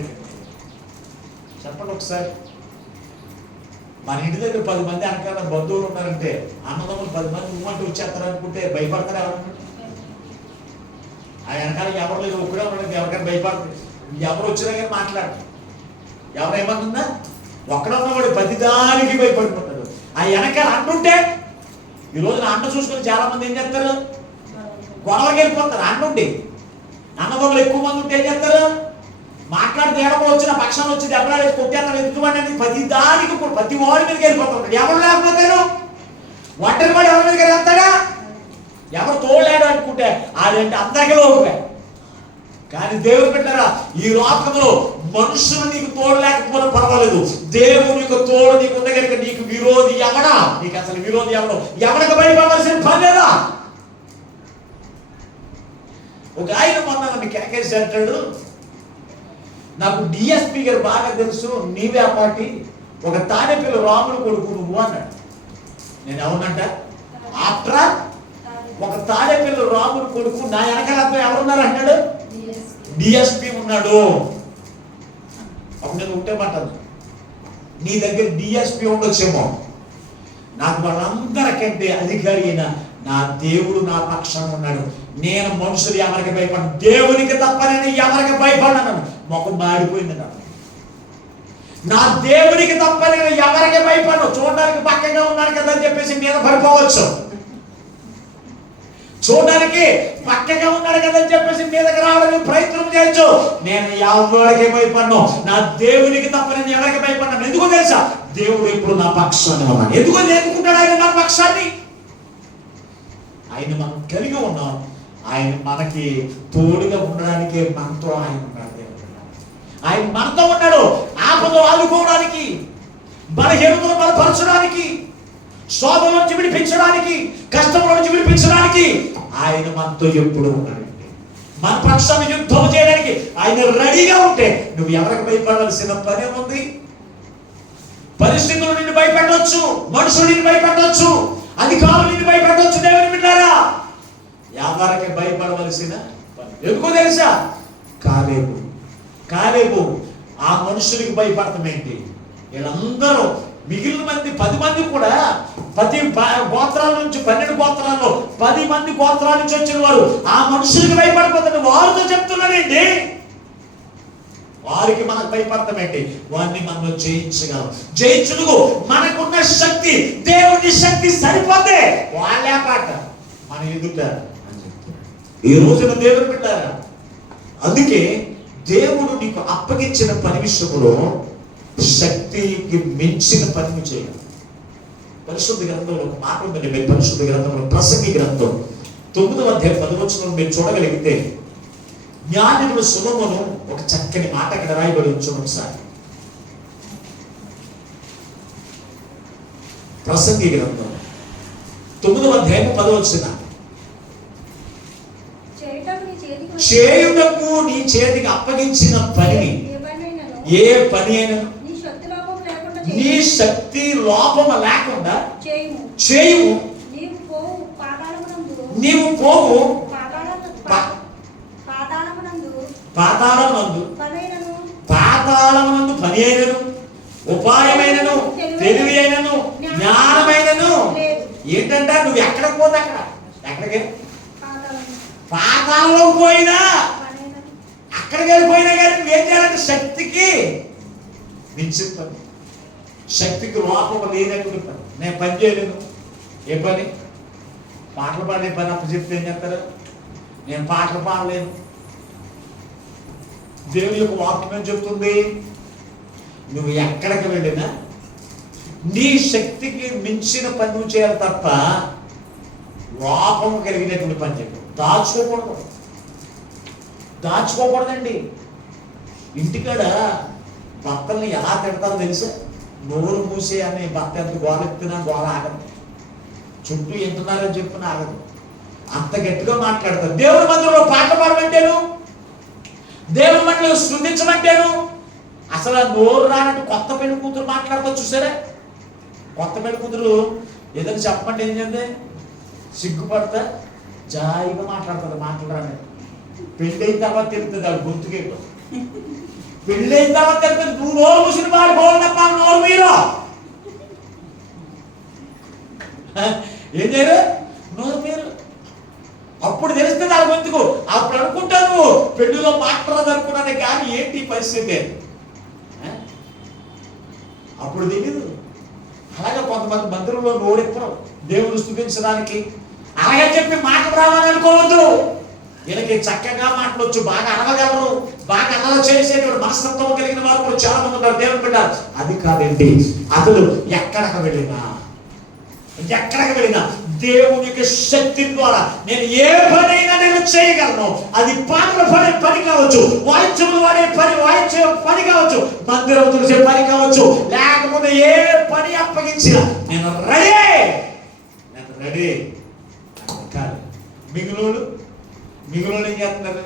చెప్పండి ఒకసారి. మన ఇంటి దగ్గర 10 మంది వెనకాల బంధువులు ఉన్నారంటే, అన్నదమ్ములు 10 మంది నువ్వంటూ వచ్చేస్తారు అనుకుంటే భయపడతారు ఎవరన్నా? ఆ వెనకాల ఎవరు లేదు, ఒక్కడే ఉండదు. ఎవరికైనా భయపడుతుంది. ఎవరు వచ్చినా కానీ మాట్లాడు. ఎవరేమన్నా ఒక్కడే ఉన్నవాడు ప్రతిదానికి భయపడిపోతాడు. ఆ వెనకాల అంటుంటే, ఈరోజు అన్న చూసుకొని చాలా మంది ఏం చేస్తారు? గొడవకి వెళ్ళిపోతారు. అన్నుండి అన్నదమ్ములు ఎక్కువ మంది ఉంటే ఏం చేస్తారు? మాట్లాడితే ఏడమో వచ్చిన పక్షాలు వచ్చి దెబ్బలు వేసి కొట్టేస్తారు. ఎందుకంటే ప్రతిదానికి ప్రతి వాడి మీదకి వెళ్ళిపోతాడు. ఎవరు లేకపోతారు? ఒంటరి వాడు ఎవరి మీదకి వెళ్తాడా? ఎవరు తోలేడు అనుకుంటే అదేంటి అందరికీ లోపే. కానీ దేవుడు పెట్టారా, ఈ లోకంలో మనుషులు నీకు తోడు లేకపోయినా పర్వాలేదు, దేవుడు నీకు తోడు నీకు ఉండగలిగిన నీకు విరోధి ఎవడా? నీకు అసలు విరోధి ఎవడు? ఎవరికి భయపడాల్సిన పని లేదా? ఒక ఆయన మొన్న నన్ను కేకేసి అంటాడు, నాకు డిఎస్పీ గారు బాగా తెలుసు, నీవే ఆ పార్టీ, ఒక తాడేపల్లి రాముడు కొడుకు నువ్వు అన్నాడు. నేను అవునంట. ఆఫ్టర్ ఒక తాడేపల్లి రాముడు కొడుకు నా వెనకాల ఎవరున్నారు అన్నాడు? డిఎస్పీ ఉన్నాడు. అప్పుడు నేను ఉంటే మాట్లాడు, నీ దగ్గర డిఎస్పీ ఉండొచ్చేమో, నాకు వాళ్ళందరికంటే అధికారి అయిన నా దేవుడు నా పక్షాన ఉన్నాడు. నేను మనుషులు ఎవరికి భయపడను, దేవునికి తప్ప నేను ఎవరికి భయపడను. మొఖం మాడిపోయింది నాకు. నా దేవునికి తప్ప నేను ఎవరికి భయపడను. చూడడానికి పక్కగా ఉన్నాను కదా అని చెప్పేసి మీద పడిపోవచ్చు, చూడడానికి పక్కగా ఉన్నాడు కదా అని చెప్పేసి మీదకి రావడానికి ప్రయత్నం చేయొచ్చు. నేను ఎవరికి భయపడను. నా దేవునికి తప్ప నేను ఎవరికి భయపడను. ఎందుకో తెలుసా? దేవుడు ఎప్పుడు నా పక్షాన్ని ఉన్నాడు. ఎందుకో నేర్చుకుంటాడు ఆయన మన పక్షాన్ని. ఆయన మనం కలిగి ఉన్నాం. ఆయన మనకి తోడుగా ఉండడానికి మనతో ఆయన ఉన్నాడు. ఆయన మనతో ఉన్నాడు. ఆపదలు ఆదుకోవడానికి, బలహీనతను బలపరచడానికి, శోధన నుంచి విడిపించడానికి, కష్టంలో నుంచి విడిపించడానికి ఆయన మనతో ఎప్పుడు ఉన్నాడు. మన పక్షాన్ని యుద్ధం చేయడానికి ఆయన రెడీగా ఉంటే నువ్వు ఎవరికి భయపడాల్సిన పని ఉంది? పరిస్థితులు నిన్ను భయపెట్టవచ్చు, మనుషులు నిన్ను భయపెట్టవచ్చు, అధికారులు నిన్ను భయపెట్టవచ్చు. దేవుని బిడ్డలారా, ఎవరికి భయపడవలసిన పని. ఎందుకో తెలుసా? కాలేబు ఆ మనుషులకి భయపడతాం ఏంటి? వీళ్ళందరూ మిగిలిన మంది 10 మంది కూడా 10 గోత్రాల నుంచి 12 గోత్రాల్లో 10 మంది గోత్రాల నుంచి వచ్చిన వారు ఆ మనుషులకి భయపడిపోతాడు. వారితో చెప్తున్నానండి, వారికి మనకు భయపడతామేంటి? వారిని మనం జయించగలం. జయించుటకు మనకున్న శక్తి, దేవుని శక్తి సరిపోతే వాళ్ళే పాట మన ఎదుట అని చెప్తున్నారు. ఈ రోజున దేవుడు పెట్టారా? అందుకే దేవుడు నీకు అప్పగించిన పని విషయంలో శక్తికి మించిన పని చేయాలి. పరిశుద్ధ గ్రంథంలో ఒక మాట ఉందండి. మీరు పరిశుద్ధ గ్రంథంలో ప్రసంగి గ్రంథం 9వ అధ్యాయం 10వ వచనం మీరు చూడగలిగితే, జ్ఞానుడు సొలొమోను ఒక చక్కని మాట అక్కడ రాయబడి ఉంచును. ఒకసారి ప్రసంగి గ్రంథం 9వ అధ్యాయం 10వ వచనం, చేయుటకు నీ చేతికి అప్పగించిన పనిని, ఏ పని అయినా నీ శక్తి లోపము లేకుండా చేయుము. నీవు పోవు పాతాళమునందు పని అయినను, ఉపాయమైనను పాలలో పోయినా అక్కడికి వెళ్ళిపోయినా కానీ నువ్వేం చేయాలంటే శక్తికి మించిన పని, శక్తికి లోపం లేనటువంటి పని. నేను పని చేయలేను. ఏ పని? పాటలు పాడే పని అప్పు చెప్తే ఏం చేస్తారు? నేను పాటలు పాడలేను. దేవుని యొక్క వాక్యం ఏం చెప్తుంది? నువ్వు ఎక్కడికి వెళ్ళినా నీ శక్తికి మించిన పని నువ్వు చేయాలి తప్ప లోపం కలిగినటువంటి పని చెప్పు. దాచుకోకూడదండి. ఇంటికాడ భర్తల్ని ఎలా తిడతారో తెలుసా? నోరు మూసే అనే భర్త ఎంత గోలెత్తినా గోల ఆగదు, చుట్టూ ఎంతున్నారని చెప్పిన ఆగదు, అంత గట్టిగా మాట్లాడతారు. దేవుని మందిరంలో పాట పాడమంటేను, దేవుని మందిరంలో స్తుతించమంటేను అసలు నోరు రానట్టు కొత్త పెళ్లి కూతురు మాట్లాడతా చూసారా? కొత్త పెళ్లి కూతురు ఏదైనా చెప్పమంటే ఏం చేద్దే? సిగ్గుపడతా జాయిగా మాట్లాడుతుంది. మాట్లాడాలి. పెళ్ళైన తర్వాత తెలుస్తుంది అది గొంతుకేటో. పెళ్ళైన తర్వాత తెలుస్తుంది. నువ్వు నోరు మూసిన వాడు పోవాలప్ప, నోరు మీరు ఏం చేయరు? నోరు మీరు. అప్పుడు తెలుస్తుంది అది గొంతుకు. అప్పుడు అనుకుంటాను పెళ్లిలో మాట్లాడదు అనుకున్నాను, కానీ ఏంటి పరిస్థితి అప్పుడు తెలియదు. అలాగే కొంతమంది మందిరంలో నోరెత్తరు దేవుని స్తుతించడానికి. అలాగే చెప్పి మాటలు రావాలని అనుకోవద్దు. వీళ్ళకి చక్కగా మాటలొచ్చు, బాగా అనవగలరు, బాగా అనలు చేసేటువంటి మనస్తత్వం కలిగిన వారు కూడా చాలా మంది ఉన్నారు. దేవుని పెట్టారు. అది కాదండి. అతడు ఎక్కడికి వెళ్ళినా దేవుని యొక్క శక్తి ద్వారా నేను ఏ పనైనా నేను చేయగలను. అది పాటలు పడే పని కావచ్చు, వాయిద్యములు వాడే పని, వాయించే పని కావచ్చు, మందిరం చూసే పని కావచ్చు, లేకపోతే ఏ పని అప్పగించినా నేను రెడీ. కాదు మిగులోడు ఏం చేస్తున్నారు?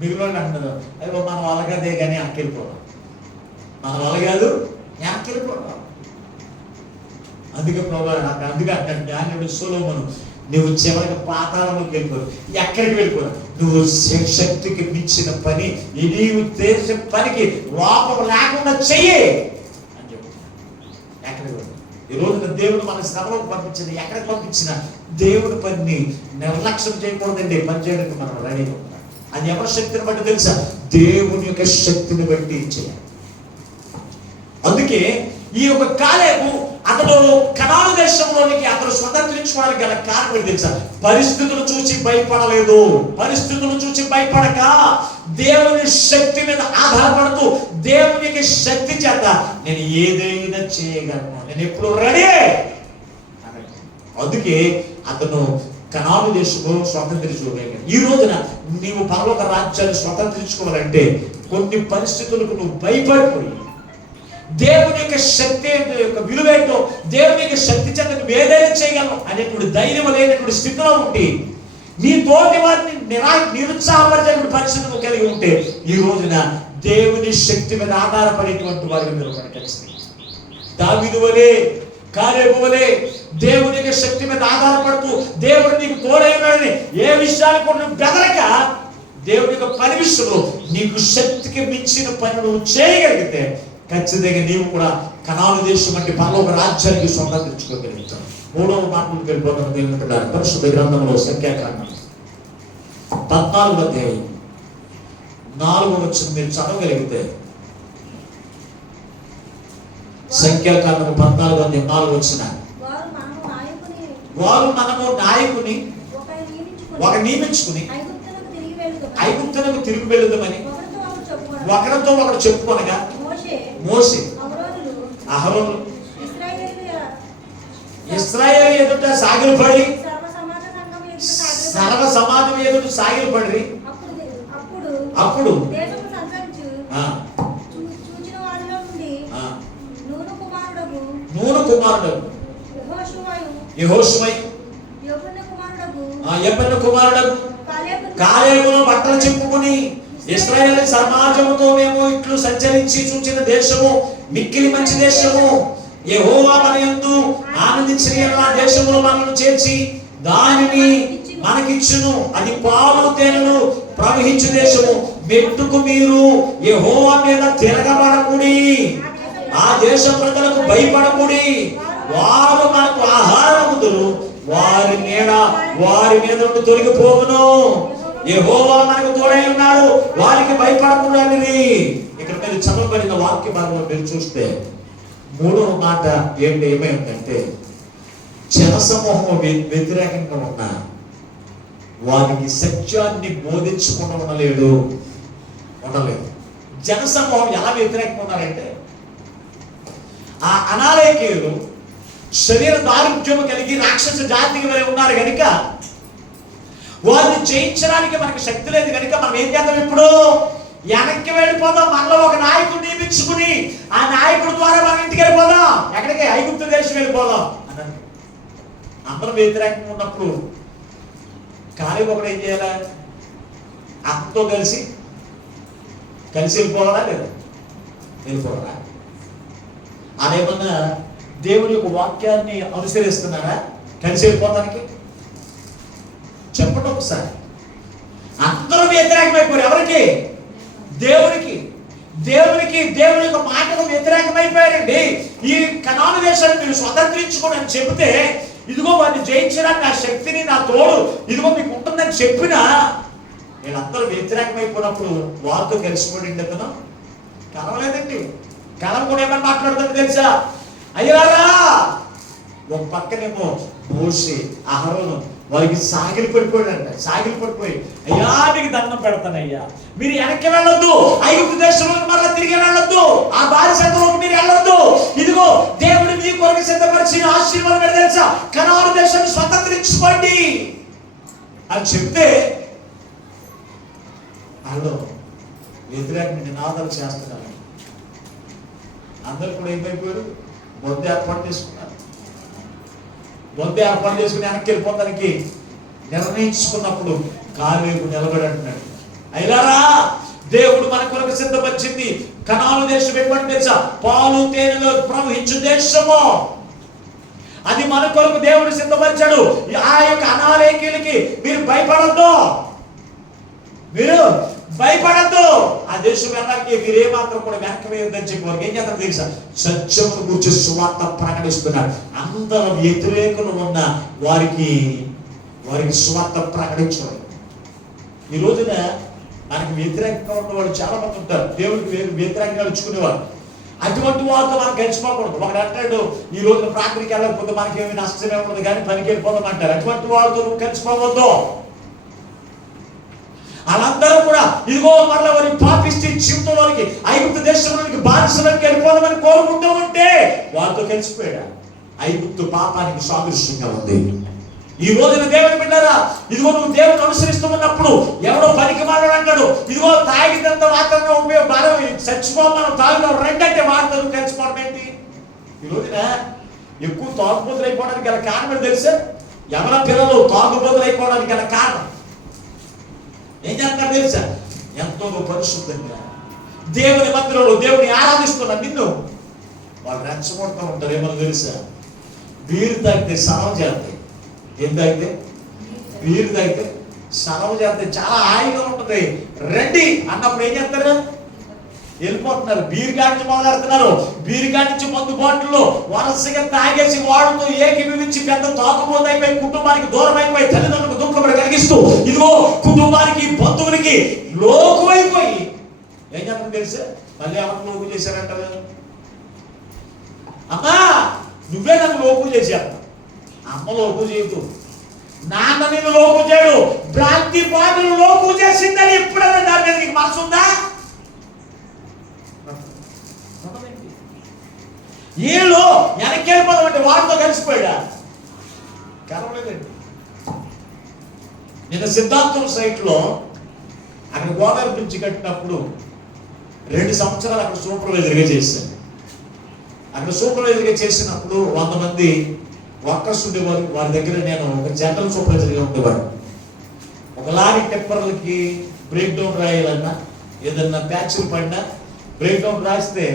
మిగులోడు అంటున్నారు, అయ్యో మన వల్ల కదే కానీ అక్కెళ్ళిపోవడం, మన వల్ల కాదు అక్కెళ్ళిపోవడం. అందుకే ప్రభు నాకు అందుకే అంటాడు జ్ఞానుడు సొలొమోను, నువ్వు చివరికి పాతాళంలోకి వెళ్ళిపోరు. ఎక్కడికి వెళ్ళిపోరు? నువ్వు శక్తికి మించిన పని, నీవు చేసే పనికి లోపం లేకుండా చెయ్యి అని చెప్తున్నాడు. ఎక్కడికి వెళ్ళి ఈ రోజున దేవుడు మన శ్రమలోకి పంపించింది. ఎక్కడికి పంపించిన దేవుడి పనిని నిర్లక్ష్యం చేయకూడదండి. పని చేయడానికి మనం రెడీగా ఉన్నాం. అది ఎవరి శక్తిని బట్టి తెలుసా? దేవుని యొక్క శక్తిని బట్టి చేయాలి. అందుకే ఈ యొక్క కాలేబు అతడు కనాను దేశంలోనికి అతడు స్వతంత్రించుకోవడానికి గల కారణం తెలుసా? పరిస్థితులు చూసి భయపడలేదు. పరిస్థితులు చూసి భయపడక దేవుని శక్తి మీద ఆధారపడుతూ దేవుని యొక్క శక్తి చేత నేను ఏదైనా చేయగలను, నేను ఎప్పుడు రెడీ. అందుకే అతను కనాను దేశంలో స్వతంత్రించుకోగలిగాడు. ఈ రోజున నీవు పరలోక రాజ్యాన్ని స్వతంత్రించుకోవాలంటే కొన్ని పరిస్థితులకు నువ్వు భయపడిపోయి దేవుని యొక్క శక్తి యొక్క విలువేంటో, దేవుని యొక్క శక్తి చేత నువ్వు ఏదైనా చేయగలను అనేటువంటి ధైర్యం లేనటువంటి స్థితిలో ఉండి నీ తోటి వారిని నిరుత్సాహపరిచేటువంటి పరిస్థితులు కలిగి ఉంటే ఈ రోజున దేవుని శక్తి మీద ఆధారపడేటువంటి వారికి మీరు కలిసి దావీదు వలే, కాలేబు వలే దేవుని యొక్క శక్తి మీద ఆధారపడుతూ దేవుడు నీకు తోడైనాడని ఏ విషయాలు కూడా నువ్వు బెదరక దేవుని యొక్క పని విషయంలో నీకు శక్తికి మించిన పని నువ్వు చేయగలిగితే ఖచ్చితంగా నీవు కూడా కనాను దేశం అంటే పరలోక రాజ్యానికి స్వతంత్రించుకోగలుగుతావు. 3వ మాటలకు వెళ్ళిపోతాం. దేవుని బిడ్డలారా, పరిశుద్ధ గ్రంథంలో సంఖ్యాకాండం 14వ అధ్యాయం 4వ వచనం మీరు చదవగలిగితే, సంఖ్యాకాండం 14వ అధ్యాయం 4వ వచనం, వారు మనము నాయకుని ఒక నియమించుకుని ఐగుప్తునకు తిరిగి వెళుదామని ఒకరితో ఒకరు చెప్పుకొనగా మోషే అహరోను ఇశ్రాయేలు ఎదుట సాగిలపడి సర్వ సమాజం ఎదుట సాగిలపడి అప్పుడు నూను కుమారుడు యెహోషువ యెఫున్నె కుమారుడు కాలేబును బట్టలు చెప్పుకుని ఇశ్రాయేలు సమాజముతో మేము ఇట్లు సంచరించి చూచిన దేశము మిక్కిలి మంచి దేశము, యెహోవా మన యందు ఆనందించిన దేశములో మనల్ని చేర్చి దానిని మనకిచ్చును, అది పాలు తేనెలు ప్రవహించు దేశము. మెట్టుకు మీరు యెహోవా మీద తిరగబడకుడి, ఆ దేశ ప్రజలకు భయపడకుడి, వారు మనకు ఆహారముదురు, వారి మీద నుండి తొలగిపోవును. యెహోవా మనకు తోడై ఉన్నాడు, వారికి భయపడకూడనిది. ఇక్కడ మీరు చదవబడిన వాక్య భాగంలో మీరు చూస్తే మూడవ మాట ఏమైందంటే, జనసమూహం వ్యతిరేకంగా ఉన్న వారికి సత్యాన్ని బోధించకుండా ఉండలేదు. జనసమూహం ఎలా వ్యతిరేకంగా ఉన్నారంటే, ఆ అనాలేకీయులు శరీర దారుఢ్యము కలిగి రాక్షస జాతికి వలె ఉన్నారు కనుక వారిని జయించడానికి మనకు శక్తి లేదు కనుక మనం ఏం చేద్దాం, ఇప్పుడు వెనక్కి వెళ్ళిపోదాం, మనలో ఒక నాయకుడు నియమించుకుని ఆ నాయకుడి ద్వారా మనం ఇంటికి వెళ్ళిపోదాం, ఎక్కడికి, ఐగుప్తు దేశం వెళ్ళిపోదాం అన్నాడు. అందరూ వ్యతిరేకంగా ఉన్నప్పుడు కాలేబు ఒకడు ఏం చేయాలా, అతనితో కలిసి వెళ్ళిపోవాలా లేదా, వెళ్ళిపోవాలా? అదేమన్నా దేవుని యొక్క వాక్యాన్ని అనుసరిస్తున్నారా కలిసి వెళ్ళిపోవడానికి? చెప్పండి ఒకసారి. అందరూ వ్యతిరేకమైపోయారు. ఎవరికి? దేవునికి. దేవుని యొక్క మాటకు వ్యతిరేకమైపోయారండి. ఈ కనాను దేశాన్ని మీరు స్వతంత్రించుకోండి అని చెబితే, ఇదిగో వారిని జయించడానికి నా శక్తిని, నా తోడు ఇదిగో మీకు ఉంటుందని చెప్పినా వీళ్ళందరూ వ్యతిరేకమైపోయినప్పుడు వారితో కలిసిపోయింది అతను కలవలేదండి. కలవకుండా ఏమని మాట్లాడుతుంది తెలుసా? అయ్యారా ఒక పక్కనేమో మోషే, అహరోను వారికి సాగిలి పడిపోయి, అయ్యా మీకు దండం పెడతానయ్యా, మీరు వెనక్కి వెళ్ళొద్దు, ఐగుప్తు దేశంలోకి మరలా తిరిగి వెళ్ళొద్దు, ఆ బానిసత్వంలోకి మీరు వెళ్ళొద్దు, ఇదిగో దేవుడు మీ కొరకు సిద్ధపరిచిన ఆశీర్వాదం ఏంటో తెలుసా, కనాను దేశాన్ని స్వతంత్రించుకోండి అని చెప్తే వాళ్ళు వ్యతిరేకంగా నినాదాలు చేస్తున్నారు. అందరూ కూడా ఏమైపోయారు, బొద్ద ఏర్పాటు చేసుకున్నారు. బొద్ద ఏర్పాటు చేసుకుని వెనక్కి వెళ్ళిపోతానికి నిర్ణయించుకున్నప్పుడు కాలేబు నిలబడి అంటున్నాడు, అయ్యారా దేవుడు మన కొరకు సిద్ధపరిచింది కనాను దేశం ఎటువంటి తెలుసా, పాలు తేనెలో ప్రవహించు దేశము, అది మన కొరకు దేవుడు సిద్ధపరిచాడు. ఆ యొక్క అనాలేకీలకి మీరు భయపడద్దు, ఆ దేశం వెళ్ళడానికి మీరు ఏమాత్రం కూడా వెనక్కి వేయొద్దని చెప్పి వారికి ఏం చేస్తారు తెలుసా, సత్యమును గురించి సువార్త ప్రకటిస్తున్నారు. అందరూ వ్యతిరేకులు ఉన్న వారికి సువార్త ప్రకటించాలి. ఈ రోజున మనకి వ్యతిరేకంగా ఉన్నవాళ్ళు చాలా మంది ఉంటారు, దేవుడికి వ్యతిరేకంగా నడుచుకునేవారు. అటువంటి వాళ్ళతో మనం గడిచిపోకూడదు. ఒకడు అంటాడు, ఈ రోజున ప్రార్థనకి వెళ్ళకపోతే మనకేమి నష్టమే ఉండదు కానీ పనికి వెళ్ళిపోదాం అంటారు. అటువంటి వాళ్ళతో నువ్వు కలిసిపోవద్దు. వాళ్ళందరూ కూడా ఇదిగో మరలా వారి పాపిష్టి జీవితంలోనికి, ఐగుప్తు దేశంలోనికి బానిసలోకి వెళ్ళిపోదామని కోరుకుంటూ ఉంటే వాళ్ళతో కలిసిపోయాడు. ఐగుప్తు పాపానికి సాదృశ్యంగా ఉంది. ఈ రోజున దేవుని బిడ్డలారా, ఇదిగో నువ్వు దేవుని అనుసరిస్తూ ఉన్నప్పుడు ఎవడో పనికి మాట్లాడు అంటాడు, ఇదిగో తాగినంత మాత్రమే ఉపయోగం, చచ్చిపోమని తాగుతాం రెండంటే వార్తలు కలిసిపోవడం ఏంటి? ఈ రోజున ఎక్కువ తాగుబోతులు అయిపోవడానికి గల కారణం తెలుసా? ఎవరి పిల్లలు తాగుబోతులు అయిపోవడానికి గల కారణం ఏం చేస్తారు తెలుసా? ఎంతో పరిశుద్ధంగా దేవుని మందిరంలో దేవుని ఆరాధిస్తున్న నిన్ను వాళ్ళు రెచ్చగొడుతూ ఉంటారు. ఏమన్నా తెలుసా? బీరు తాగితే సనవ చేస్తాయి. ఏం తాగితే? బీరు తాగితే సనవ చేస్తే చాలా హాయిగా ఉంటుంది. రండి అన్నప్పుడు ఏం చేస్తారు? వెళ్ళిపోతున్నారు. బీరు గాడి మొదలెడుతున్నారు. బీరు గాడి నుంచి మందు బాటిల్లో వరసగా తాగేసి వాడుతూ ఏకీభవించి పెద్ద తాగుబోతు అయిపోయి కుటుంబానికి దూరం అయిపోయి తల్లిదండ్రులకు దుఃఖం కలిగిస్తూ ఇదిగో కుటుంబానికి బంధువులకి లోకువైపోయి ఏం చేస్తారు తెలుసా? మళ్ళీ ఎవరు లోకు చేశారంట? అమ్మా నువ్వే నన్ను లోకు చేశావు. అమ్మ లోకు చేయదు, నాన్న నిన్ను లోకు చేయడు, భ్రాంతి బాధలు లోకు చేసిందని ఎప్పుడైనా దాని మీద నీకు మనసు ఉందా? వీళ్ళు వెనక్కి వెళ్ళిపోదామంటే వాటితో కలిసిపోయాడా? కలవలేదండి. నేను సిద్ధాంతం సైట్లో అక్కడ గోదావరి బ్రిడ్జి కట్టినప్పుడు 2 సంవత్సరాలు అక్కడ సూపర్వైజర్గా చేశాను. అక్కడ సూపర్వైజర్గా చేసినప్పుడు 100 మంది వర్కర్స్ ఉండేవారు. వారి దగ్గర నేను ఒక జనరల్ సూపర్వైజర్గా ఉండేవాడు. ఒక లారీ టెప్పర్లకి బ్రేక్ డౌన్ రాయాలన్నా, ఏదన్నా ప్యాచ్లు పడినా బ్రేక్ డౌన్ రాస్తే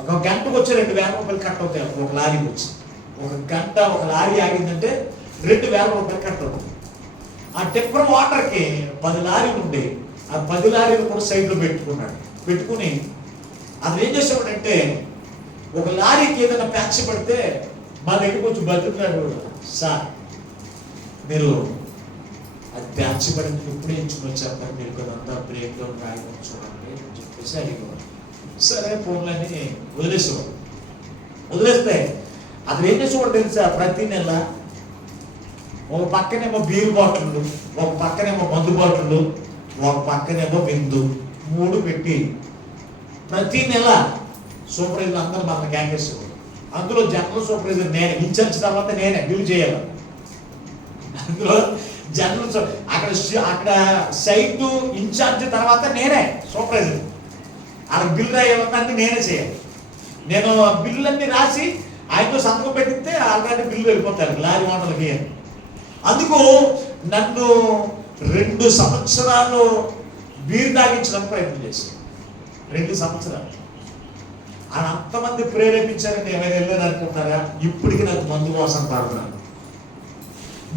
ఒక గంటకు వచ్చి 2,000 రూపాయలు కట్ అవుతాయి. ఒక లారీకి వచ్చి ఒక గంట ఒక లారీ ఆగిందంటే 2,000 రూపాయలు కట్ అవుతుంది. ఆ టెప్పర్ వాటర్కి 10 లారీలు ఉండే, ఆ 10 లారీలు కూడా సైడ్లో పెట్టుకుని అది ఏం చేసామంటే ఒక లారీకి ఏదైనా ప్యాచ్ పడితే మా దగ్గర కొంచెం బతుకున్నాడు, సార్ మీరు అది బ్యాచ్ పడింది ఎప్పుడు ఎంచుకుని వచ్చారు మీరు కొనంతా బ్రేక్ డౌన్ రాయడం చూడండి అని చెప్పేసి అడిగేవారు. సరే ఫోన్లని వదిలేసేవాడు. వదిలేస్తే అది ఏం చేసేవాడు తెలుసా, ప్రతి నెల ఒక పక్కనేమో బీర్ బాటిళ్ళు, ఒక పక్కనేమో మందు బాటిళ్ళు, ఒక పక్కనేమో విందు, 3 పెట్టి ప్రతి నెల సూపర్వైజర్ అందరూ మన గ్యాంగేసేవాడు. అందులో జనరల్ సూపర్వైజర్ నేనే, ఇన్ఛార్జ్ తర్వాత నేనే బిల్ చేయాలి. అందులో జనరల్ అక్కడ సైట్ ఇన్ఛార్జ్ తర్వాత నేనే సూపర్వైజర్. అక్కడ బిల్ రాయాలన్నా నేనే చేయాలి. నేను బిల్లు అన్ని రాసి ఆయనతో సంతకం పెట్టితే ఆల్రెడీ బిల్లు వెళ్ళిపోతారు లారీ ఓనర్లకి. అందుకు నన్ను 2 సంవత్సరాలు బీర్ తాగించడానికి ప్రయత్నం చేశాను. 2 సంవత్సరాలు. ఆయన అంతమంది ప్రేరేపించారని ఏమైనా వెళ్ళాను అనుకుంటారా? ఇప్పటికి నాకు మందు వాసన పడుతున్నాను.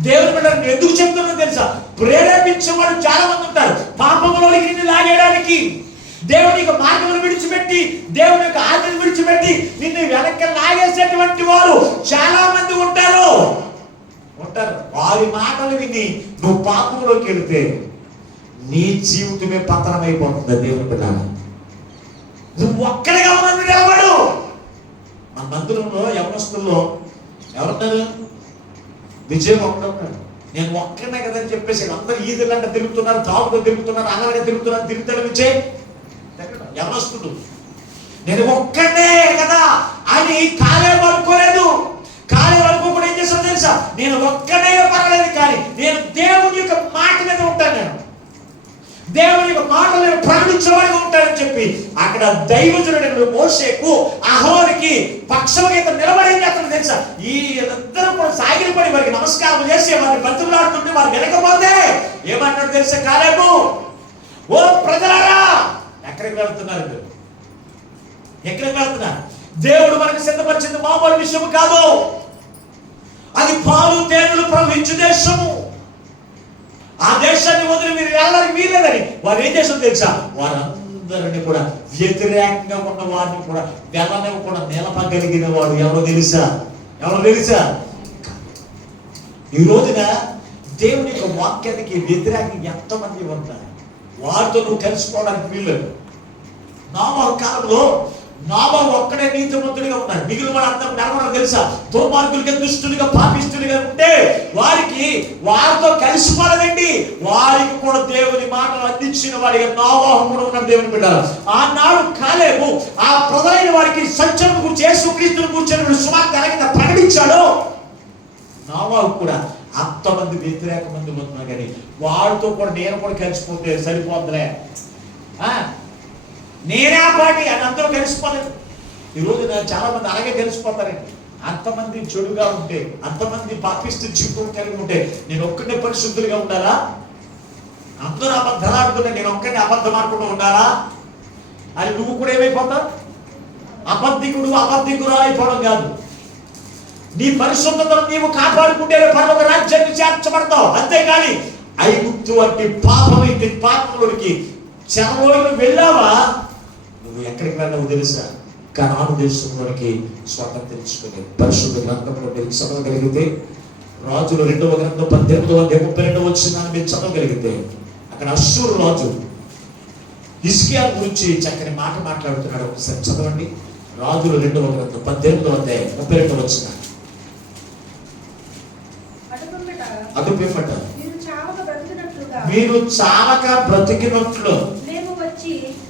దేవుని బిడ్డ ఎందుకు చెప్తున్నా తెలుసా, ప్రేరేపించే వాళ్ళు చాలా మంది ఉంటారు. పాపంలోకి నిన్ను లాగేయడానికి, దేవుని యొక్క మార్గమును విడిచిపెట్టి, దేవుని యొక్క ఆజ్ఞను విడిచిపెట్టి నిన్ను వెనక్కి లాగేసేటువంటి వారు చాలా మంది ఉంటారు. వారి మాటలు విని నువ్వు పాపంలోకి వెళితే నీ జీవితమే పతనమైపోతుంది. దేవుని బిడ్డ నువ్వు ఒక్కడిగా ఉన్నది నిలబడు. మన మందిరంలో యవనస్తుల్లో ఎవరున్నారు? విజయం ఒక్కడున్నాడు. నేను ఒక్కడే కదని చెప్పేసి అందరూ ఈదులంట తిరుగుతున్నారు, తాగుతూ తిరుగుతున్నారు, అనగా తిరుగుతున్నారు. తిరుగుతాడు విజయ్ యవనస్తుడు. నేను ఒక్కడే కదా అని కాలేబు అనుకోలేదు. కాలేబు అనుకోకుండా ఏం చేస్తాను తెలుసా, నేను ఒక్కడే పర్వాలేదు కానీ నేను దేవుని యొక్క మాట మీద ఉంటాను. నేను దేవుని యొక్క మాటలను ప్రకటించడానికి ఉంటానని చెప్పి అక్కడ దైవజనుడు మోషేకు అహరోనుకి పక్షముగా నిలబడింది. అతను తెలుసా, ఈ ఇద్దరు కూడా సాగిలిపడి వారికి నమస్కారం చేసి వారిని బతుకులాడుతుంటే వారు వెనకపోతే ఏమంటాడు తెలుసా కాలేబు, ఓ ప్రజలారా ఎక్కడికి వెళ్తున్నారు? ఎక్కడికి వెళ్తున్నారు? దేవుడు మనకు సిద్ధపరిచింది మామూలు విషయం కాదు. అది పాలు తేనెలు ప్రవహించు దేశము. ఆ దేశాన్ని వదిలి మీరు వెళ్ళడానికి వీలేదని వారు ఏం చేశారు తెలుసా, వారందరినీ కూడా వ్యతిరేకంగా ఉన్న వారిని కూడా వెళ్ళని కూడా నిలపగలిగిన వాడు ఎవరో తెలుసా? ఈ రోజున దేవుని యొక్క వాక్యానికి వ్యతిరేకంగా ఎంతమంది ఉంటారు? వారితో నువ్వు కలిసిపోవడానికి వీల్లేదు. నోవహు కాలంలో నోవహు ఒక్కడే నీతిమంతుడిగా ఉన్నాడు. మిగిలిన వాడు అందరూ నరకడం తెలుసా? దుర్మార్గులుగా, దుష్టులుగా, పాపిష్టులుగా ఉంటే వారితో కలిసిపోలేదండి. వారికి కూడా దేవుని మాటలు అందించిన వాడిగా నోవహు కూడా ఉన్నాడు. దేవుని బిడ్డలారా, ఆనాడు కాలేబు ఆ ప్రజలైన వారికి సత్యం గురించి, యేసుక్రీస్తుని గురించి సువార్త ఎలాగైతే ప్రకటించాడో, నోవహు కూడా అంతమంది వ్యతిరేక మంది ఉన్నారు. కానీ వాడితో కూడా నేను కూడా కలిసిపోతే సరిపోతుందిలే, నేనే ఆ పాటి అని అందరూ కలిసిపోలేదు. ఈరోజు చాలా మంది అలాగే కలిసిపోతారండి. అంతమంది చెడుగా ఉంటే, అంతమంది పాపిష్టి జీవితం కలిగి ఉంటే నేను ఒక్కడే పరిశుద్ధులుగా ఉండాలా? అందరూ అబద్ధాలు ఆడుతుంటే నేను ఒక్కడే అబద్ధం ఆడుకుంటూ ఉండాలా? అది నువ్వు కూడా ఏమైపోతావు? అబద్ధికురా అయిపోవడం కాదు. నీ పరిశుద్ధతను నీవు కాపాడుకుంటే పరలోక రాజ్యాన్ని చేర్చబడతావు. అంతేకాని ఐగుప్తు వంటి పాపమైతే పాపంలోనికి చెరలోకి వెళ్ళావా, నువ్వు ఎక్కడికి వెళ్ళావు తెలుసా? కనాను దేశంలోనికి స్వాతంత్రించుకుని పరిశుద్ధ గ్రంథంలో మీరు చదవగలిగితే, రాజులు 2వ గ్రంథం 18-32 వచ్చిందని మీరు చదవగలిగితే, అక్కడ అష్షూరు రాజు హిజ్కియా గురించి చక్కని మాట మాట్లాడుతున్నాడు. ఒకసారి చదవండి. రాజులు 2వ గ్రంథం 18-32 వచ్చిన. అటు పిమ్మట మీరు చావక బ్రతికినట్లు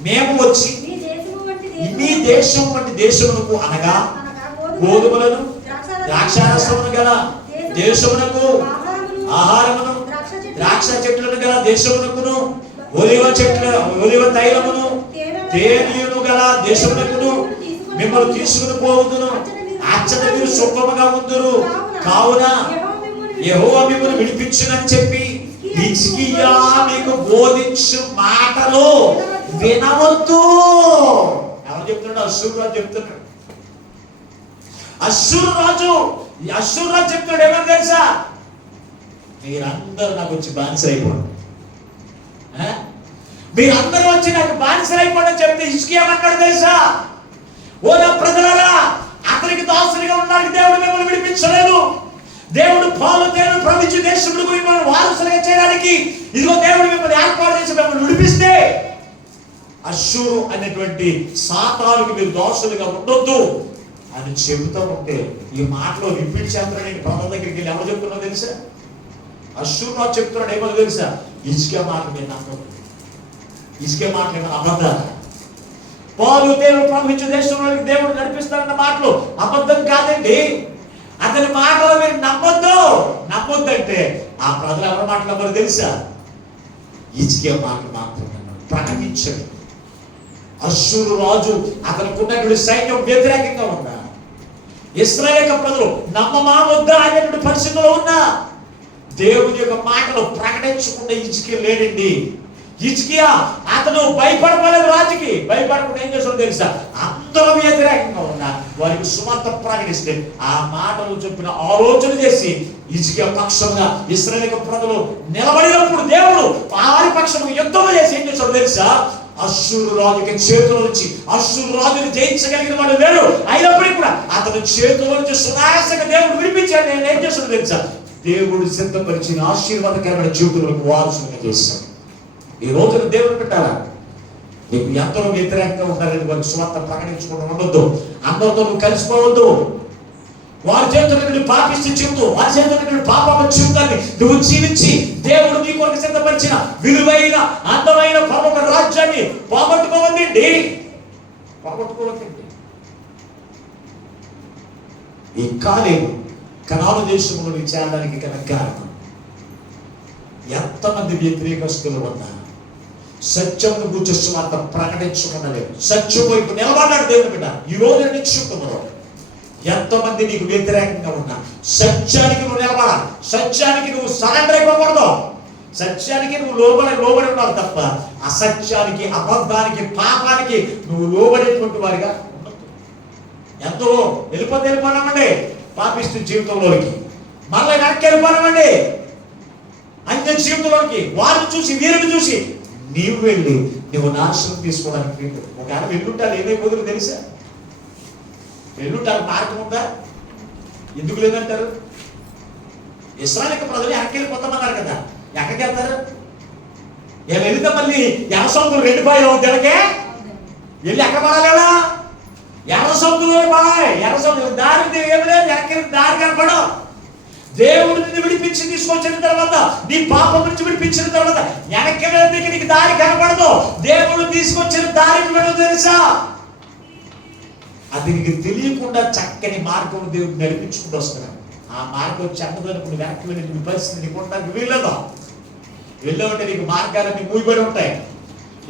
మేము వచ్చి మీ దేశం వంటి దేశమునకు, అనగా గోధుమలను ద్రాక్షారసమును గల దేశమునకు, ఆహారమును ద్రాక్ష చెట్లను గల దేశమునకును, ఒలివ తైలమును తేనెను గల దేశమునకును మిమ్మల్ని తీసుకుని పోవుదును. అచ్చట మీరు సుఖముగా ఉందురు. కావున యెహోవా మిమ్మల్ని విడిపించునని చెప్పి హిజ్కియా మీకు బోధించు మాటలు వినవద్దు. ఎవరు చెప్తున్నాడు? అష్షూరు రాజు చెప్తున్నాడు. అష్షూరు రాజు చెప్తున్నాడు ఏమని తెలుసా? మీరందరూ నాకు వచ్చి బానిసలు అయిపోండి, మీరందరూ వచ్చి నాకు బానిసలు అయిపోండి అని చెప్తే హిజ్కియా ఏమంటాడు తెలుసా? ఓ నా ప్రజలారా, అతనికి దాసునిగా ఉండడానికి దేవుడు మిమ్మల్ని విడిపించలేదు. దేవుడు పాలు తేనె ప్రవహించే దేశంలో మిమ్మల్ని వారసులుగా చేయడానికి ఇదిగో దేవుడు మిమ్మల్ని ఏర్పాటు చేసి మిమ్మల్ని విడిపిస్తే అష్షూరు అనేటువంటి సాతానుకి మీరు దోషులుగా ఉండొద్దు అని చెబుతూ ఉంటే ఈ మాటలో రిపీట్ చేస్తున్నాడు. నేను ప్రభు దగ్గరికి వెళ్ళి ఎవరు చెప్తున్నావు తెలుసా? అష్షూరు నాకు చెప్తున్నాడు ఏమో తెలుసా? ఇసుకే మాట మీరు నమ్మదు, ఇసుకే మాట ఏమైనా అబద్ధాలు. పాలు తేనె ప్రవహించే దేశంలోకి దేవుడు నడిపిస్తారన్న మాటలు అబద్ధం కాదండి. అతని మాటలు మీరు నమ్మొద్దంటే ఆ ప్రజలు ఎవరి మాటలు ఎవరు తెలుసా? ఇసుకే మాట మాత్రమే ప్రకటించండి. అష్షూరు రాజు అతనికి ఉన్నటువంటి సైన్యం వ్యతిరేకంగా ఉన్నా, ఇశ్రాయేలు ప్రజలు నమ్మమా వద్దా అనేటువంటి పరిస్థితిలో ఉన్నా దేవుని యొక్క మాటలు ప్రకటించకుండా హిజ్కియా లేడండి. హిజ్కియా అతను భయపడలేదు, రాజుకి భయపడకుండా ఏం చేస్తాడో తెలుసా? అందరూ వ్యతిరేకంగా ఉన్నా వారికి సువార్త ప్రకటిస్తే ఆ మాటలు చెప్పిన ఆలోచన చేసి హిజ్కియా పక్షంగా ఇశ్రాయేలు ప్రజలు నిలబడినప్పుడు దేవుడు వారి పక్షంగా యుద్ధం చేసి ఏం చేస్తాడో తెలుసా? అష్షూరు రాజుకి చేతుల నుంచి అష్షూరు రాజుని జయించగలిగిన వాడు లేడు. అయినప్పటికీ కూడా అతని చేతుల నుంచి సునాయాసంగా దేవుడు విడిపించాడు. నేను ఏం చేస్తాడు తెలుసా? దేవుడు సిద్ధపరిచిన ఆశీర్వాదకరమైన జీవితంలోకి వారసులుగా చేశాడు. ఈ రోజున దేవుడు పెట్టారా? నీకు ఎంతో వ్యతిరేకంగా ఉండాలని వారికి సువార్త ప్రకటించుకుంటూ ఉండొద్దు. అందరితో నువ్వు కలిసిపోవద్దు. వారి చేతులు పాపిస్తూ చెబుతూ వారి చేతులు పాపం జీవితాన్ని నువ్వు జీవించి దేవుడు నీ కొరకు సిద్ధపరిచిన విలువైన అందమైన పరమ రాజ్యాన్ని పోగొట్టుకోవద్దండి. ఈ కాలేబు కనాను దేశంలో చేరడానికి కనుక కారణం ఎంతమంది వ్యతిరేకస్తులు ఉన్నా సత్యమును గురించి సువార్త ప్రకటించకుండా లేదు. సత్యం వైపు నిలబడ్డాడు దేవుని బిడ్డ. ఈ రోజు నిశ్చుకున్నారు. ఎంతమంది నీకు వ్యతిరేకంగా ఉన్నా సత్యానికి నువ్వు నిలబడాలి. సత్యానికి నువ్వు సరెండర్ అయిపోకూడదు. సత్యానికి నువ్వు లోబడి ఉండాలి తప్ప అసత్యానికి, అబద్ధానికి, పాపానికి నువ్వు లోబడేటువంటి వారిగా ఉండదు. ఎంతో వెళ్ళిపోనామండి పాపిస్తూ జీవితంలోకి, మళ్ళీ వెనక్కి వెళ్ళిపోనామండి అన్య జీవితంలోకి. వారిని చూసి వీరిని చూసి నీవు వెళ్ళి నువ్వు నాశనం తీసుకోవడానికి ఒకవేళ వెళ్ళుంటారు ఏమైపోతుందో తెలుసా? వెళ్ళుంటారు మార్గం ఉందా? ఎందుకు లేదంటారు? ఇశ్రాయేలు ప్రజలు ఎక్కడికి వెళ్ళిపోతామన్నారు కదా, ఎక్కడికి వెళ్తారు? ఏమి వెళితే మళ్ళీ ఎర్రసముద్రం రెండిపోయావు తినకే వెళ్ళి ఎక్కడ పడాలేడా? ఎర్రసముద్రంలో పడాలి. ఎర్రసముద్రం దారి ఏమి లేదు, ఎక్కడికి దారి కనపడం. దేవుడు నిన్ను విడిపించి తీసుకొచ్చిన తర్వాత, నీ పాపం నుంచి విడిపించిన తర్వాత వెనక్కి వెళ్తే నీకు దారి కనపడదు. దేవుడు తీసుకొచ్చిన దారికి వెళ్ళదు తెలుసా? అది నీకు తెలియకుండా చక్కని మార్గం దేవుడు నడిపించుకుంటూ వస్తున్నాడు. ఆ మార్గం చెడ్డదనుకుని వెనక్కి వెళ్ళి నీ పరిస్థితి నీకు ఉండడానికి వీళ్ళదా? వెళ్ళవంటే నీకు మార్గాలన్నీ మూయబడి ఉంటాయి.